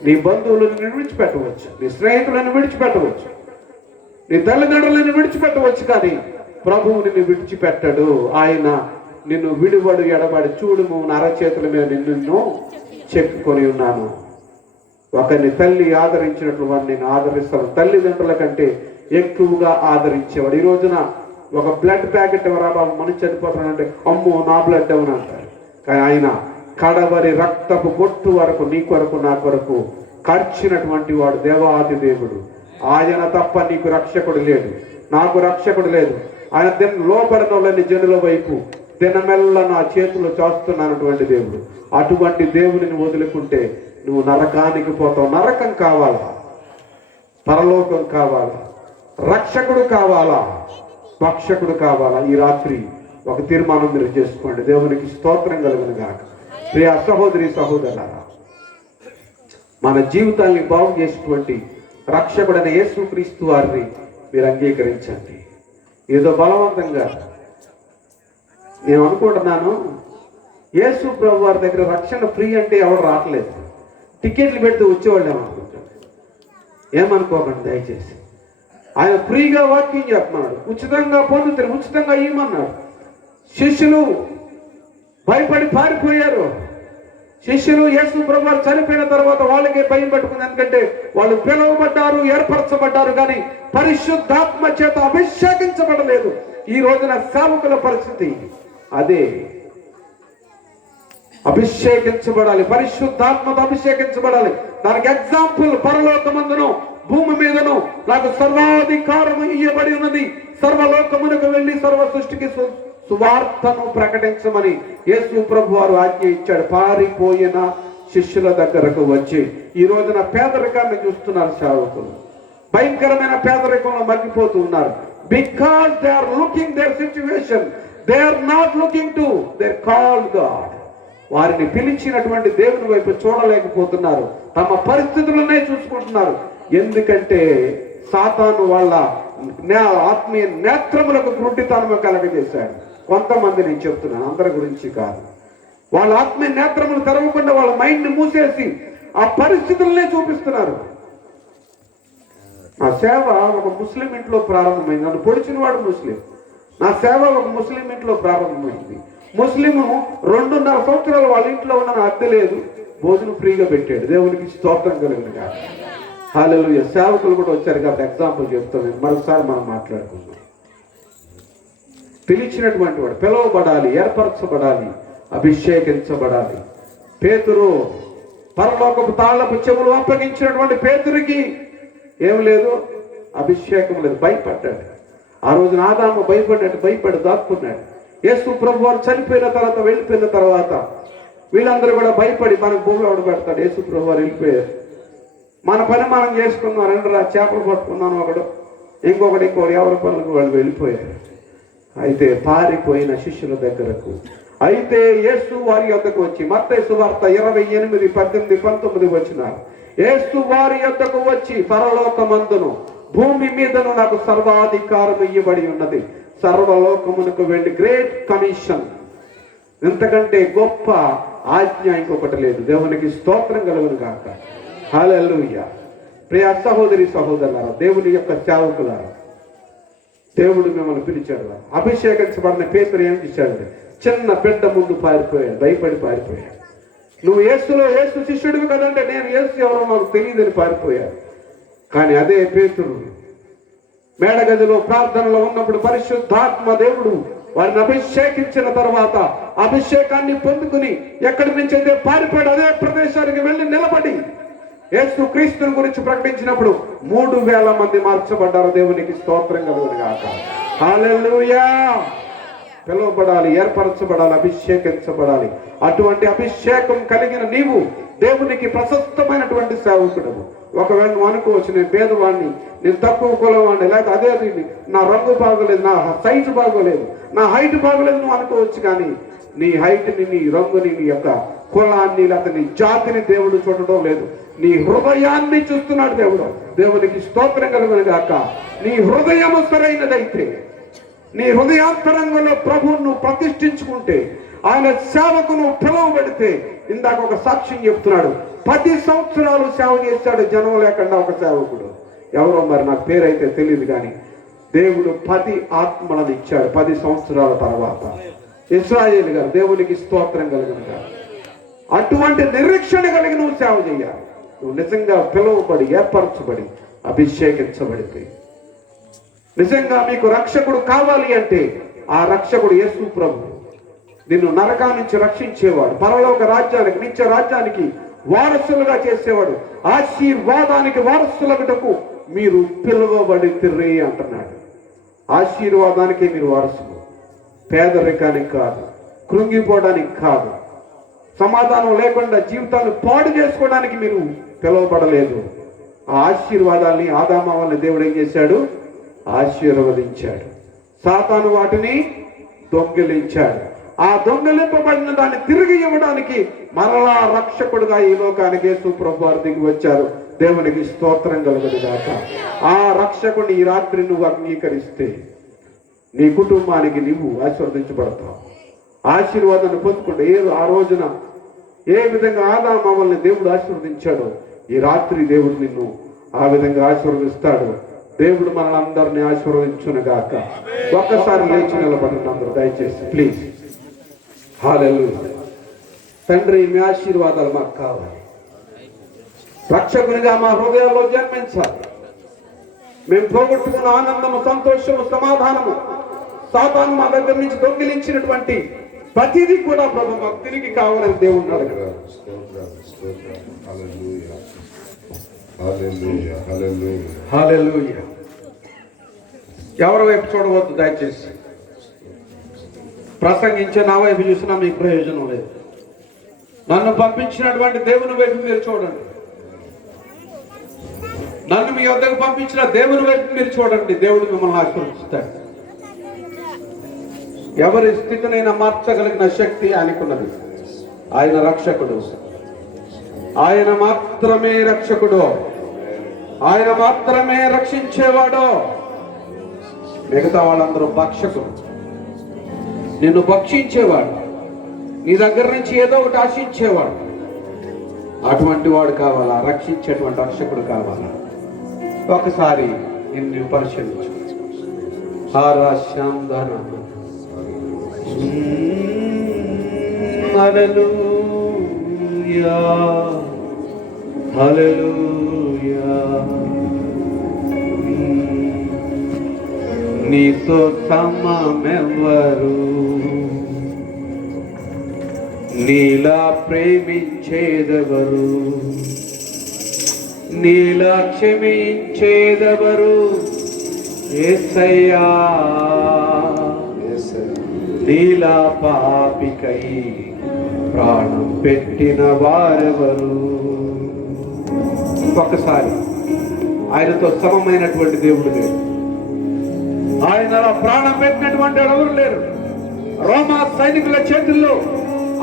నీ బంధువులను విడిచిపెట్టవచ్చు, నీ స్నేహితులను విడిచిపెట్టవచ్చు, నీ తల్లిదండ్రులను విడిచిపెట్టవచ్చు, కానీ ప్రభువు నిన్ను విడిచిపెట్టడు. ఆయన నిన్ను విడివడు ఎడబడి చూడుము, నా అరచేతుల మీద నిన్ను చెక్కుకొని ఉన్నాను. ఒకరిని తల్లి ఆదరించినట్లు వారిని నేను ఆదరిస్తాను. తల్లిదండ్రుల కంటే ఎక్కువగా ఆదరించేవాడు. ఈ రోజున ఒక బ్లడ్ ప్యాకెట్ ఎవరా బాబు మనిషి చనిపోతాడంటే అమ్మో నా బ్లడ్ ఎవరు అంటారు. కానీ ఆయన కడవరి రక్తపు బొట్టు వరకు నీ కొరకు నా కొరకు ఖర్చినటువంటి వాడు దేవాది దేవుడు. ఆయన తప్ప నీకు రక్షకుడు లేడు, నాకు రక్షకుడు లేదు. ఆయన లోపడిన వాళ్ళని జనుల వైపు దినమెల్ల నా చేతులు చాస్తున్నానటువంటి దేవుడు. అటువంటి దేవుడిని వదులుకుంటే నువ్వు నరకానికి పోతావు. నరకం కావాలా, పరలోకం కావాలా, రక్షకుడు కావాలా, భక్షకుడు కావాలా? ఈ రాత్రి ఒక తీర్మానం మీరు చేసుకోండి. దేవునికి స్తోత్రం కలుగును గాక. ప్రియ సహోదరి సహోదరులారా, మన జీవితాన్ని బాగు చేసేటువంటి రక్షకుడైన యేసుక్రీస్తు వారిని మీరు అంగీకరించండి. ఏదో బలవంతంగా నేను అనుకుంటున్నాను, యేసు ప్రభు వారి దగ్గర రక్షణ ఫ్రీ అంటే ఎవరు రావట్లేదు, టికెట్లు పెడితే వచ్చేవాళ్ళు ఏమనుకుంటారు. ఏమనుకోకండి దయచేసి. ఆయన ఫ్రీగా వాక్యం చెప్పమన్నాడు, ఉచితంగా పొందుతారు, ఉచితంగా ఇవ్వమన్నాడు. శిష్యులు భయపడి పారిపోయారు. శిష్యులు యేసు ప్రభు చనిపోయిన తర్వాత వాళ్ళకే భయం పెట్టుకుంది. ఎందుకంటే వాళ్ళు పిలువబడ్డారు, ఏర్పరచబడ్డారు, కానీ పరిశుద్ధాత్మ చేత అభిషేకించబడలేదు. ఈ రోజున సేవకుల పరిస్థితి అదే. అభిషేకించబడాలి, పరిశుద్ధాత్మతో అభిషేకించబడాలి. దానికి ఎగ్జాంపుల్ పరలోకమందును భూమి మీదను నాకు సర్వాధికారము ఇయ్యబడి ఉన్నది. సర్వలోకమునకు వెళ్ళి సర్వ సృష్టికి సువార్తను ప్రకటించమని యేసు ప్రభు వారు ఆజ్ఞ ఇచ్చాడు. పారిపోయిన శిష్యుల దగ్గరకు వచ్చి ఈ రోజున పేదరికాన్ని చూస్తున్నారు సేవకులు. భయంకరమైన పేదరికంలో మగ్గిపోతూ ఉన్నారు. Because they are looking their situation, they are not looking to their called God. వారిని పిలిచినటువంటి దేవుని వైపు చూడలేకపోతున్నారు, తమ పరిస్థితులనే చూసుకుంటున్నారు. ఎందుకంటే సాతాను వాళ్ళ ఆత్మీయ నేత్రములకు గుడ్డితనము కలగజేశాడు. కొంతమంది నేను చెప్తున్నాను, అందరి గురించి కాదు. వాళ్ళ ఆత్మీయ నేత్రములు తెరవకుండా వాళ్ళ మైండ్ని మూసేసి ఆ పరిస్థితులనే చూపిస్తున్నారు. నా సేవ ఒక ముస్లిం ఇంట్లో ప్రారంభమైంది. నన్ను పొడిచిన వాడు ముస్లిం. నా సేవ ఒక ముస్లిం ఇంట్లో ప్రారంభమైంది. ముస్లిము 2.5 సంవత్సరాలు వాళ్ళ ఇంట్లో ఉన్న అద్దె లేదు, భోజనం ఫ్రీగా పెట్టాడు. దేవునికి స్తోత్రం కలుగును గాక. హల్లెలూయా. సేవకులు కూడా వచ్చారు కాబట్టి ఎగ్జాంపుల్ చెప్తాను. మరోసారి మనం మాట్లాడుకుందాం. పిలిచినటువంటి వాడు పిలువబడాలి, ఏర్పరచబడాలి, అభిషేకించబడాలి. పేతురు పరలోకపు తాళ్ళపు చెవులు అప్పగించినటువంటి పేతురికి ఏం లేదు, అభిషేకం లేదు, భయపడ్డాడు. ఆ రోజున ఆదాము భయపడి దాక్కున్నాడు. యేసు ప్రభు వారు చనిపోయిన తర్వాత వెళ్ళిపోయిన తర్వాత వీళ్ళందరూ కూడా భయపడి మనకు భూమి ఎవడు పెడతాడు. యేసు ప్రభు వారు వెళ్ళిపోయారు. మన పని మనం చేసుకున్నాం. 2 చేపలు పట్టుకున్నాను, ఒకడు ఇంకొకటి ఎవరి పనులకు వాళ్ళు వెళ్ళిపోయారు. అయితే పారిపోయిన శిష్యుల దగ్గరకు అయితే యేసు వారి యొద్దకు వచ్చి, మత్తయి సువార్త 28, 18, 19 వచనాలు. యేసు వారి యొద్దకు వచ్చి, పరలోకమందును భూమి మీదను నాకు సర్వాధికారం ఇయ్యబడి ఉన్నది. సర్వలోకమునకు వెళ్ళి, గ్రేట్ కమిషన్, ఇంతకంటే గొప్ప ఆజ్ఞ ఇంకొకటి లేదు. దేవునికి స్తోత్రం కలుగును గాక. హల్లెలూయా. ప్రియ సహోదరి సహోదరులారా, దేవుని యొక్క సేవకులారా, దేవుడు మిమ్మల్ని పిలిచాడు. అభిషేకించబడిన పేతురు ఏం చేశాడు? చిన్న బిడ్డ ముందు పారిపోయాడు, భయపడి పారిపోయాడు. నువ్వు యేసు శిష్యుడివి కదంటే, నేను యేసు ఎవరో నాకు తెలియదని పారిపోయాడు. కానీ అదే పేతురు మేడగదిలో ప్రార్థనలో ఉన్నప్పుడు పరిశుద్ధాత్మ దేవుడు వారిని అభిషేకించిన తర్వాత అభిషేకాన్ని పొందుకుని ఎక్కడి నుంచి అయితే పారిపోయాడు అదే ప్రదేశానికి వెళ్ళి నిలబడి యేసు క్రీస్తుని గురించి ప్రకటించినప్పుడు 3000 మంది మార్చబడ్డారు. దేవునికి స్తోత్రం కలుగును గాక. హల్లెలూయా. పిలువబడాలి, ఏర్పరచబడాలి, అభిషేకించబడాలి. అటువంటి అభిషేకం కలిగిన నీవు దేవునికి ప్రశస్తమైనటువంటి సేవకుడము. ఒకవేళ నువ్వు అనుకోవచ్చు, నేను పేదవాడిని, నేను తక్కువ కులవాడిని, లేకపోతే అదే నా రంగు బాగోలేదు, నా సైజు బాగోలేదు, నా హైట్ బాగోలేదు నువ్వు అనుకోవచ్చు. కానీ నీ హైట్ని, నీ రంగుని, నీ యొక్క కులాన్ని, లేకపోతే నీ జాతిని దేవుడు చూడడం లేదు. నీ హృదయాన్ని చూస్తున్నాడు దేవుడు. దేవునికి స్తోత్రం కలుగును గాక. నీ హృదయము సరైనదైతే, నీ హృదయాంతరంగంలో ప్రభువును నువ్వు ప్రతిష్ఠించుకుంటే, ఆయన సేవకును పిలువబడితే, ఇందాక ఒక సాక్ష్యం చెప్తున్నాడు, 10 సంవత్సరాలు సేవ చేశాడు జనం లేకుండా ఒక సేవకుడు. ఎవరో మరి నాకు పేరైతే తెలియదు. కానీ దేవుడు 10 ఆత్మలను ఇచ్చాడు 10 సంవత్సరాల తర్వాత. ఇశ్రాయేలు గారు, దేవునికి స్తోత్రం కలుగును గాక. అటువంటి నిరీక్షణ కలిగి నువ్వు సేవ చేయాలి. నువ్వు నిజంగా పిలువబడి, ఏర్పరచబడి, అభిషేకించబడితే, నిజంగా మీకు రక్షకుడు కావాలి అంటే ఆ రక్షకుడు యేసు ప్రభు. నిన్ను నరకా నుంచి రక్షించేవాడు, పరలోక రాజ్యానికి, నిత్య రాజ్యానికి వారసులుగా చేసేవాడు, ఆశీర్వాదానికి వారసులగుటకు మీరు పిలువబడి తిర్రి అంటున్నాడు. ఆశీర్వాదానికి మీరు వారసులు, పేదరికానికి కాదు, కృంగిపోవడానికి కాదు, సమాధానం లేకుండా జీవితాన్ని పాడు చేసుకోవడానికి మీరు పిలువబడలేదు. ఆ ఆశీర్వాదాన్ని ఆదామావల్ని దేవుడు ఏం చేశాడు? ఆశీర్వదించాడు. సాతాను వాటిని దొంగిలించాడు. ఆ దొంగిలింపబడిన దాన్ని తిరిగి ఇవ్వడానికి మరలా రక్షకుడుగా ఈ లోకానికి యేసు ప్రభు వారు దిగి వచ్చారు. దేవునికి స్తోత్రం కలుగును గాక. ఆ రక్షకుడిని ఈ రాత్రి నువ్వు అంగీకరిస్తే నీ కుటుంబానికి నువ్వు ఆశీర్వదించబడతావు. ఆశీర్వాదాన్ని పొందుకుంటే ఆ రోజున ఏ విధంగా ఆదామావల్ని దేవుడు ఆశీర్వదించాడో ఈ రాత్రి దేవుడు నిన్ను ఆ విధంగా ఆశీర్వదిస్తాడు. దేవుడు మనల్ని ఆశీర్వదించునుగాక. ఒక్కసారి లేచి నిలబడండి అందరూ దయచేసి, ప్లీజ్. హల్లెలూయా. తండ్రి, మీ ఆశీర్వాదాలు మాకు కావాలి. రక్షకునిగా మా హృదయాల్లో జన్మించాలి. మేము పోగొట్టుకున్న ఆనందము, సంతోషము, సమాధానము, సాతాను మా దగ్గర నుంచి దొంగిలించినటువంటి ప్రతిదీ కూడా ప్రభు మాకు తిరిగి కావాలని దేవుడు అడగడు. హల్లెలూయా. ఎవరి వైపు చూడవద్దు దయచేసి. ప్రసంగించే నా వైపు చూసినా మీకు ప్రయోజనం లేదు. నన్ను పంపించినటువంటి దేవుని వైపు మీరు చూడండి. నన్ను మీ వద్దకు పంపించిన దేవుని వైపు మీరు చూడండి. దేవుడు మిమ్మల్ని ఆశీర్వదిస్తాడు. ఎవరి స్థితినైనా మార్చగలిగిన శక్తి ఆయనకున్నది. ఆయన రక్షకుడు. ఆయన మాత్రమే రక్షకుడు. ఆయన మాత్రమే రక్షించేవాడు. మిగతా వాళ్ళందరూ భక్షకుడు. నిన్ను భక్షించేవాడు, నీ దగ్గర నుంచి ఏదో ఒకటి ఆశించేవాడు. అటువంటి వాడు కావాలా? రక్షించేటువంటి రక్షకుడు కావాలా? ఒకసారి నిన్ను పరిశీలించు. హల్లెలూయా, హల్లెలూయా. నీతో సమమెవ్వరు, నీలా ప్రేమించేదెవరు, నీలా క్షమించేదెవరు? యేసయ్యా. నీలా పాపికై ప్రాణం పెట్టిన వారెవరు? ఒక్కసారి ఆయనతో సమమైనటువంటి దేవుడు లేరు. ఆయన ప్రాణం పెట్టినటువంటి ఎవరు లేరు. రోమా సైనికుల చేతుల్లో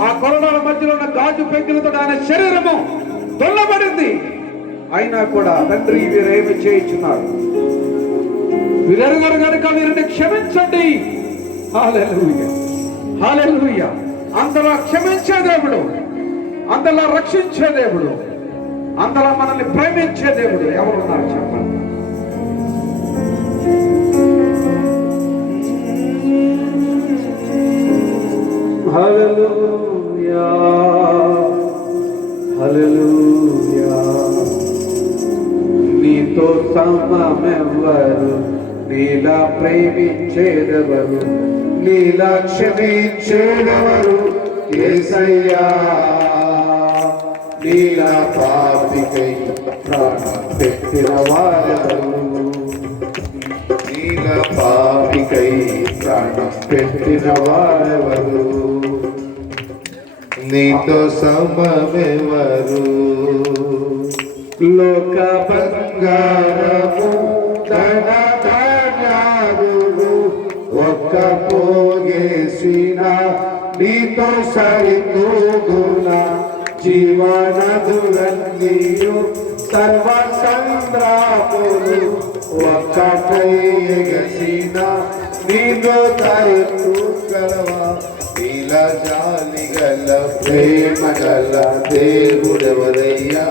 ఆ కొరడాల మధ్యలో ఉన్న గాజు పెంకులతో ఆయన శరీరము దొల్లబడింది. అయినా కూడా తండ్రి వీరేమి చేయించున్నారు, వీరెరగరు కనుక వీరిని క్షమించండి. హల్లెలూయా, హల్లెలూయా. అంతలా క్షమించే దేవుడు, అంతలా రక్షించే దేవుడు, అంతలా మనల్ని ప్రేమించే దేవుడు ఎవరున్నారు చెప్పండి? హల్లెలూయా హల్లెలూయా. నీతో సమమెవ్వరు, నీలా ప్రేమించేదెవరు, నీలా క్షమించేదెవరు యేసయ్యా. నీలా పాపికై ప్రాణం పెట్టిన వారెవరు, నీలా పాపికై ప్రాణం పెట్టిన వారెవరు, నీతో సమమెవరు. లోక బంగారము ధన ధాన్యాలు ఒక్క పోగేసిన నీతో సరితూగున, జీవనదులన్నీయు సర్వ సంద్రాపులు ఒక్కటై ఎగసిన నీతో సరితూగలవా. నీలా జాలి గల ప్రేమ గల దేవుడెవరయ్యా,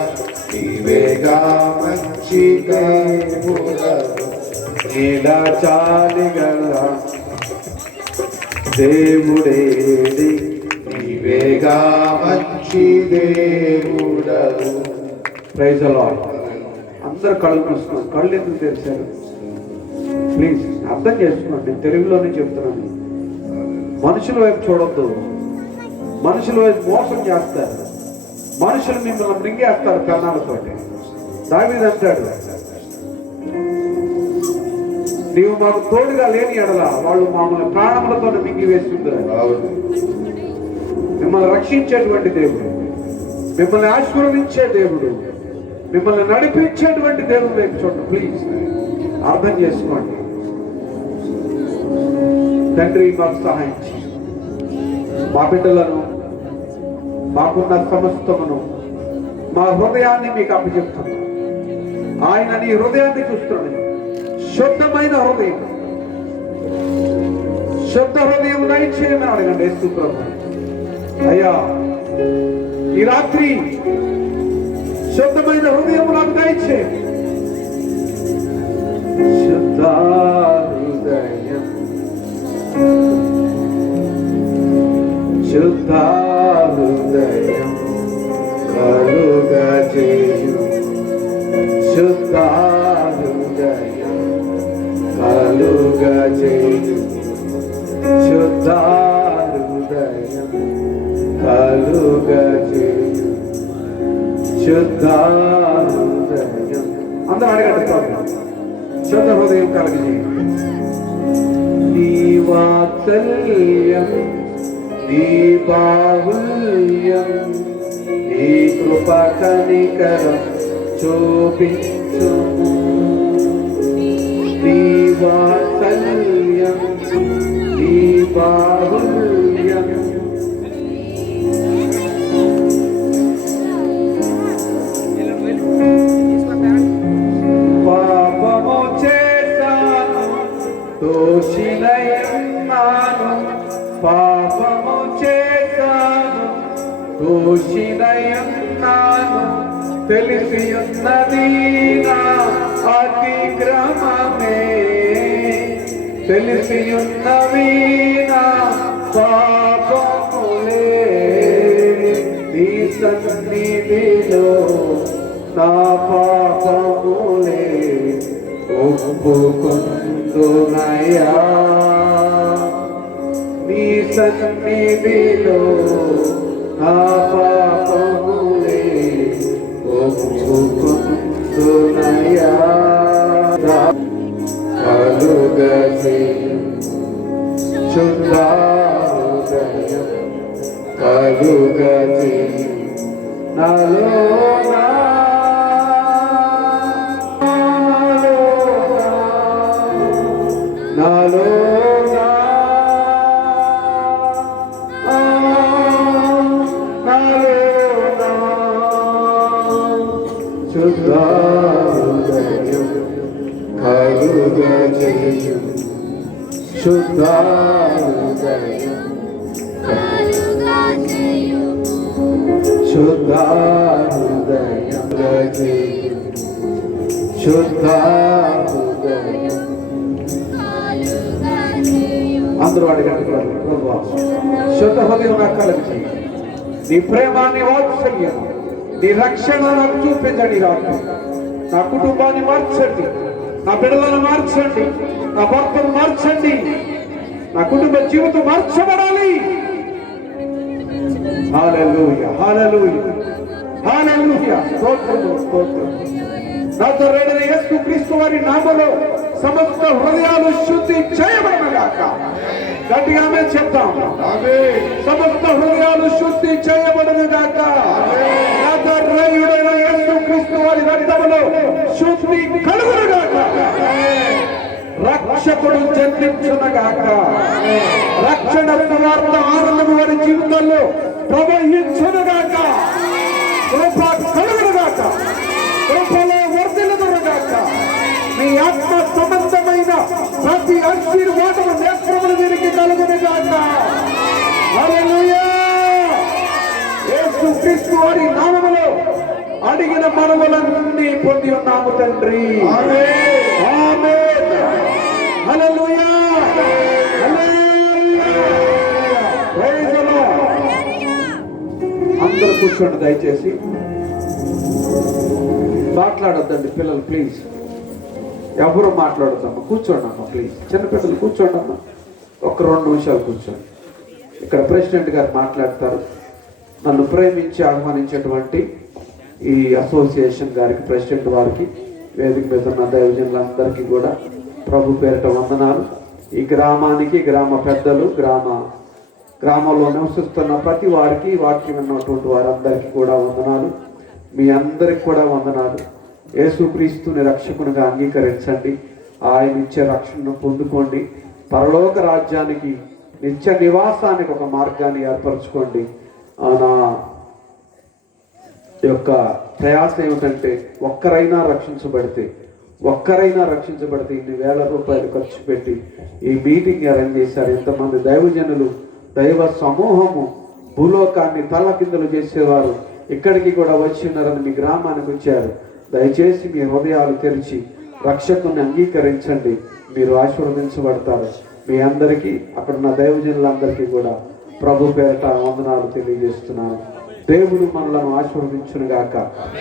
నీవేగా మంచి దేవుడవు. నీలా జాలి గల దేవుడేది, నీవేగా మంచి దేవుడవు. Praise the Lord. అందరు కళ్ళు మూసుకోండి. కళ్ళు ఎందుకు తెరిచారు? ప్లీజ్ అర్థం చేసుకోండి. నేను తెలుగులోనే చెప్తున్నాను. మనుషుల వైపు చూడొద్దు. మనుషుల వైపు మోసం చేస్తారు. మనుషులు మిమ్మల్ని మృంగేస్తారు కన్నాలతోటి. దావీదు అంటాడు, నీవు మాకు తోడుగా లేని ఎడల వాళ్ళు మమ్మల్ని ప్రాణములతో మింగి వేస్తుంటారు. మిమ్మల్ని రక్షించేటువంటి దేవుడు, మిమ్మల్ని ఆశీర్వదించే దేవుడు, మిమ్మల్ని నడిపించేటువంటి దేవుడు వైపు చూడండి. ప్లీజ్ అర్థం చేసుకోండి. తండ్రి మాకు సహాయం చేయి. మా బిడ్డలను, మాకున్న సమస్తమును, మా హృదయాన్ని మీకు అప్పచెప్తున్నాను. ఆయన నీ హృదయాన్ని చూస్తున్నాడు. శుద్ధమైన హృదయం, శుద్ధ హృదయం దయచేయమని అడగండి యేసు ప్రభు. అయ్యా ఈ రాత్రి శుద్ధమైన హృదయం నాకు దయచేయండి. శుద్ధ హృదయం, శుద్ధ హృదయం కలుగజేయు, శుద్ధ హృదయం కలుగజేయు, శుద్ధ హృదయం కలుగజేయు, శుద్ధ హృదయం. అందరూ అడగండి, శుద్ధ హృదయం కలుగజేయు. నీ వాత్సల్యం, నీ బాహుల్యం, నీ కృప కనికరం చూపించుము. నీ వాత్సల్యం, నీ బాహుల్యం, పాపము చేశాను, దోషినయన్నాను, పాపము చేశాను, దోషినయన్నాను, తెలిసి ఉన్నది నా అతిక్రమమే, తెలిసి ఉన్నవి నా పాపములే. నీ సన్నిధిలో నా పాపములే ఒప్పుకొందునయ్యా. నీ సన్నిధిలో నా పాపములే ఒప్పుకొందునయ్యా. కలుగజేయు శుద్ధ హృదయం కలుగజేయు నాలో నాలో శుద్ధ హృదయం కలుగజేయు, శుద్ధ హృదయం కలుగజేయు. శుద్ధ హృదయం శుద్ధ హృదయం. అందరూ అడగండి ప్రభువా, శుద్ధ హృదయం నాకు కలిగి నీ ప్రేమాన్ని వాత్సల్యం నీ రక్షణ నాకు చూపించండి. రాత్రి నా కుటుంబాన్ని మార్చండి, నా బిడ్డలను మార్చండి, నా భర్తను మార్చండి, నా కుటుంబ జీవితం మార్చబడాలి. హల్లెలూయా హల్లెలూయా హల్లెలూయా. స్తోత్రము స్తోత్రం. నజరేయుడైన యేసుక్రీస్తు వారి నామములో సమస్త హృదయాలు శుద్ధి చేయబడనుగాక. గట్టిగా ఆమేన్ చెప్తాం. సమస్త హృదయాలు శుద్ధి చేయబడనుగాక. నజరేయుడైన యేసుక్రీస్తు వారి రక్తములో శుద్ధి కలుగునుగాక. రక్షకుడు జన్మించునుగాక. రక్షణ సువార్త ఆనందము వారి జీవితంలో ప్రవహించునుగాక. కృప కలుగునుగాక. కృపలో వర్ధిల్లునుగాక. మీ ఆత్మ సంబంధమైన ప్రతి ఆశీర్వాదము నేత్రములు వీరికి కలుగునుగాక. హల్లెలూయా. యేసుక్రీస్తు వారి నామములో అడిగిన మనవులన్నీ పొంది ఉన్నాము తండ్రి. ఆమేన్ ఆమేన్. హల్లెలూయా హల్లెలూయా. Praise the lord. అందరూ కూర్చోండి దయచేసి. మాట్లాడొద్దండి పిల్లలు ప్లీజ్. ఎవరు మాట్లాడొద్దమ్మా. కూర్చోండి అమ్మా ప్లీజ్. చిన్నపిల్లలు కూర్చోండి అమ్మా. ఒక 2 నిమిషాలు కూర్చోండి. ఇక్కడ ప్రెసిడెంట్ గారు మాట్లాడతారు. నన్ను ప్రేమించి ఆహ్వానించేటువంటి ఈ అసోసియేషన్ గారికి, ప్రెసిడెంట్ వారికి, వేదిక మీద ఉన్న దైవజనులందరికీ కూడా ప్రభు పేరిట వందనాలు. ఈ గ్రామానికి, గ్రామ పెద్దలు, గ్రామంలో నివసిస్తున్న ప్రతి వారికి, వాక్యం విన్నటువంటి వారందరికీ కూడా వందనాలు. మీ అందరికి కూడా వందనాలు. యేసుక్రీస్తుని రక్షకునిగా అంగీకరించండి. ఆయన ఇచ్చే రక్షణను పొందుకోండి. పరలోక రాజ్యానికి, నిత్య నివాసానికి ఒక మార్గాన్ని ఏర్పరచుకోండి. నా యొక్క ప్రయాస ఏమిటంటే ఒక్కరైనా రక్షించబడితే ఇన్ని వేల రూపాయలు ఖర్చు పెట్టి ఈ మీటింగ్ అరేంజ్ చేశారు. ఎంతమంది దైవజనులు, దైవ సమూహము భూలోకాన్ని తల్లకిందులు చేసేవారు ఇక్కడికి కూడా వచ్చి ఉన్నారని మీ గ్రామానికి వచ్చారు. దయచేసి మీ హృదయాలు తెరిచి రక్షకుని అంగీకరించండి. మీరు ఆశీర్వదించబడతారు. మీ అందరికీ, అక్కడున్న దైవజనులందరికీ కూడా ప్రభు పేరిట వందనాలు తెలియజేస్తున్నాను. దేవుడు మనలను ఆశీర్వదించునుగాక.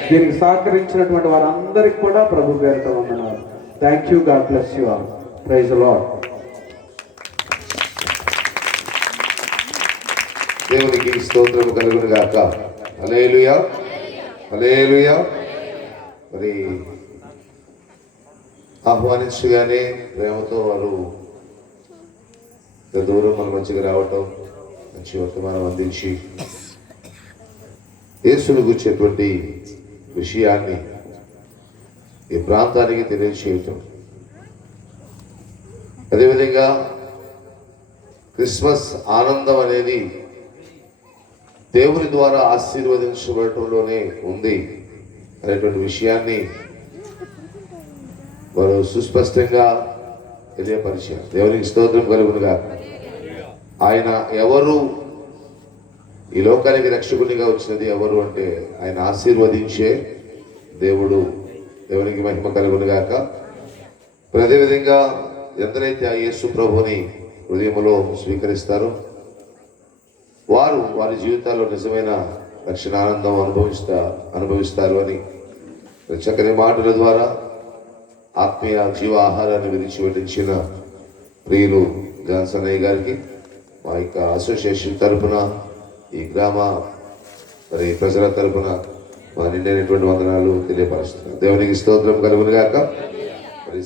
దీనికి సహకరించినటువంటి వారందరికీ కూడా ప్రభు పేరిట వందనాలు. Thank you. God bless you all. Praise the Lord. దేవునికి స్తోత్రము కలుగునుగాక. హల్లెలూయా హల్లెలూయా. మరి ఆహ్వానించగానే ప్రేమతో వారు దూరం మన మధ్యకి రావటం, మంచి వర్తమానం అందించి యేసును గురించేటువంటి విషయాన్ని ఈ ప్రాంతానికి తెలియజేయటం, అదేవిధంగా క్రిస్మస్ ఆనందం అనేది దేవుని ద్వారా ఆశీర్వదించబడటంలోనే ఉంది అనేటువంటి విషయాన్ని వారు సుస్పష్టంగా తెలియపరిచారు. దేవునికి స్తోత్రం కలుగునుగా. ఆయన ఎవరు, ఈ లోకానికి రక్షకునిగా వచ్చినది ఎవరు అంటే ఆయన ఆశీర్వదించే దేవుడు. దేవునికి మహిమ కలుగునుగాక. అదేవిధంగా ఎందరైతే ఆ యేసు ప్రభుని హృదయంలో స్వీకరిస్తారో వారు వారి జీవితాల్లో నిజమైన రక్షణ ఆనందం అనుభవిస్తారు అని చక్కని మాటల ద్వారా ఆత్మీయ జీవ ఆహారాన్ని విరిచి వడ్డించిన ప్రియులు జాన్సన్ అయ్య గారికి మా యొక్క అసోసియేషన్ తరఫున, ఈ గ్రామ మరి ప్రజల తరఫున మా నిండైనటువంటి వందనాలు తెలియపరుస్తున్నాను. దేవునికి స్తోత్రం కలుగునుగాక. మరి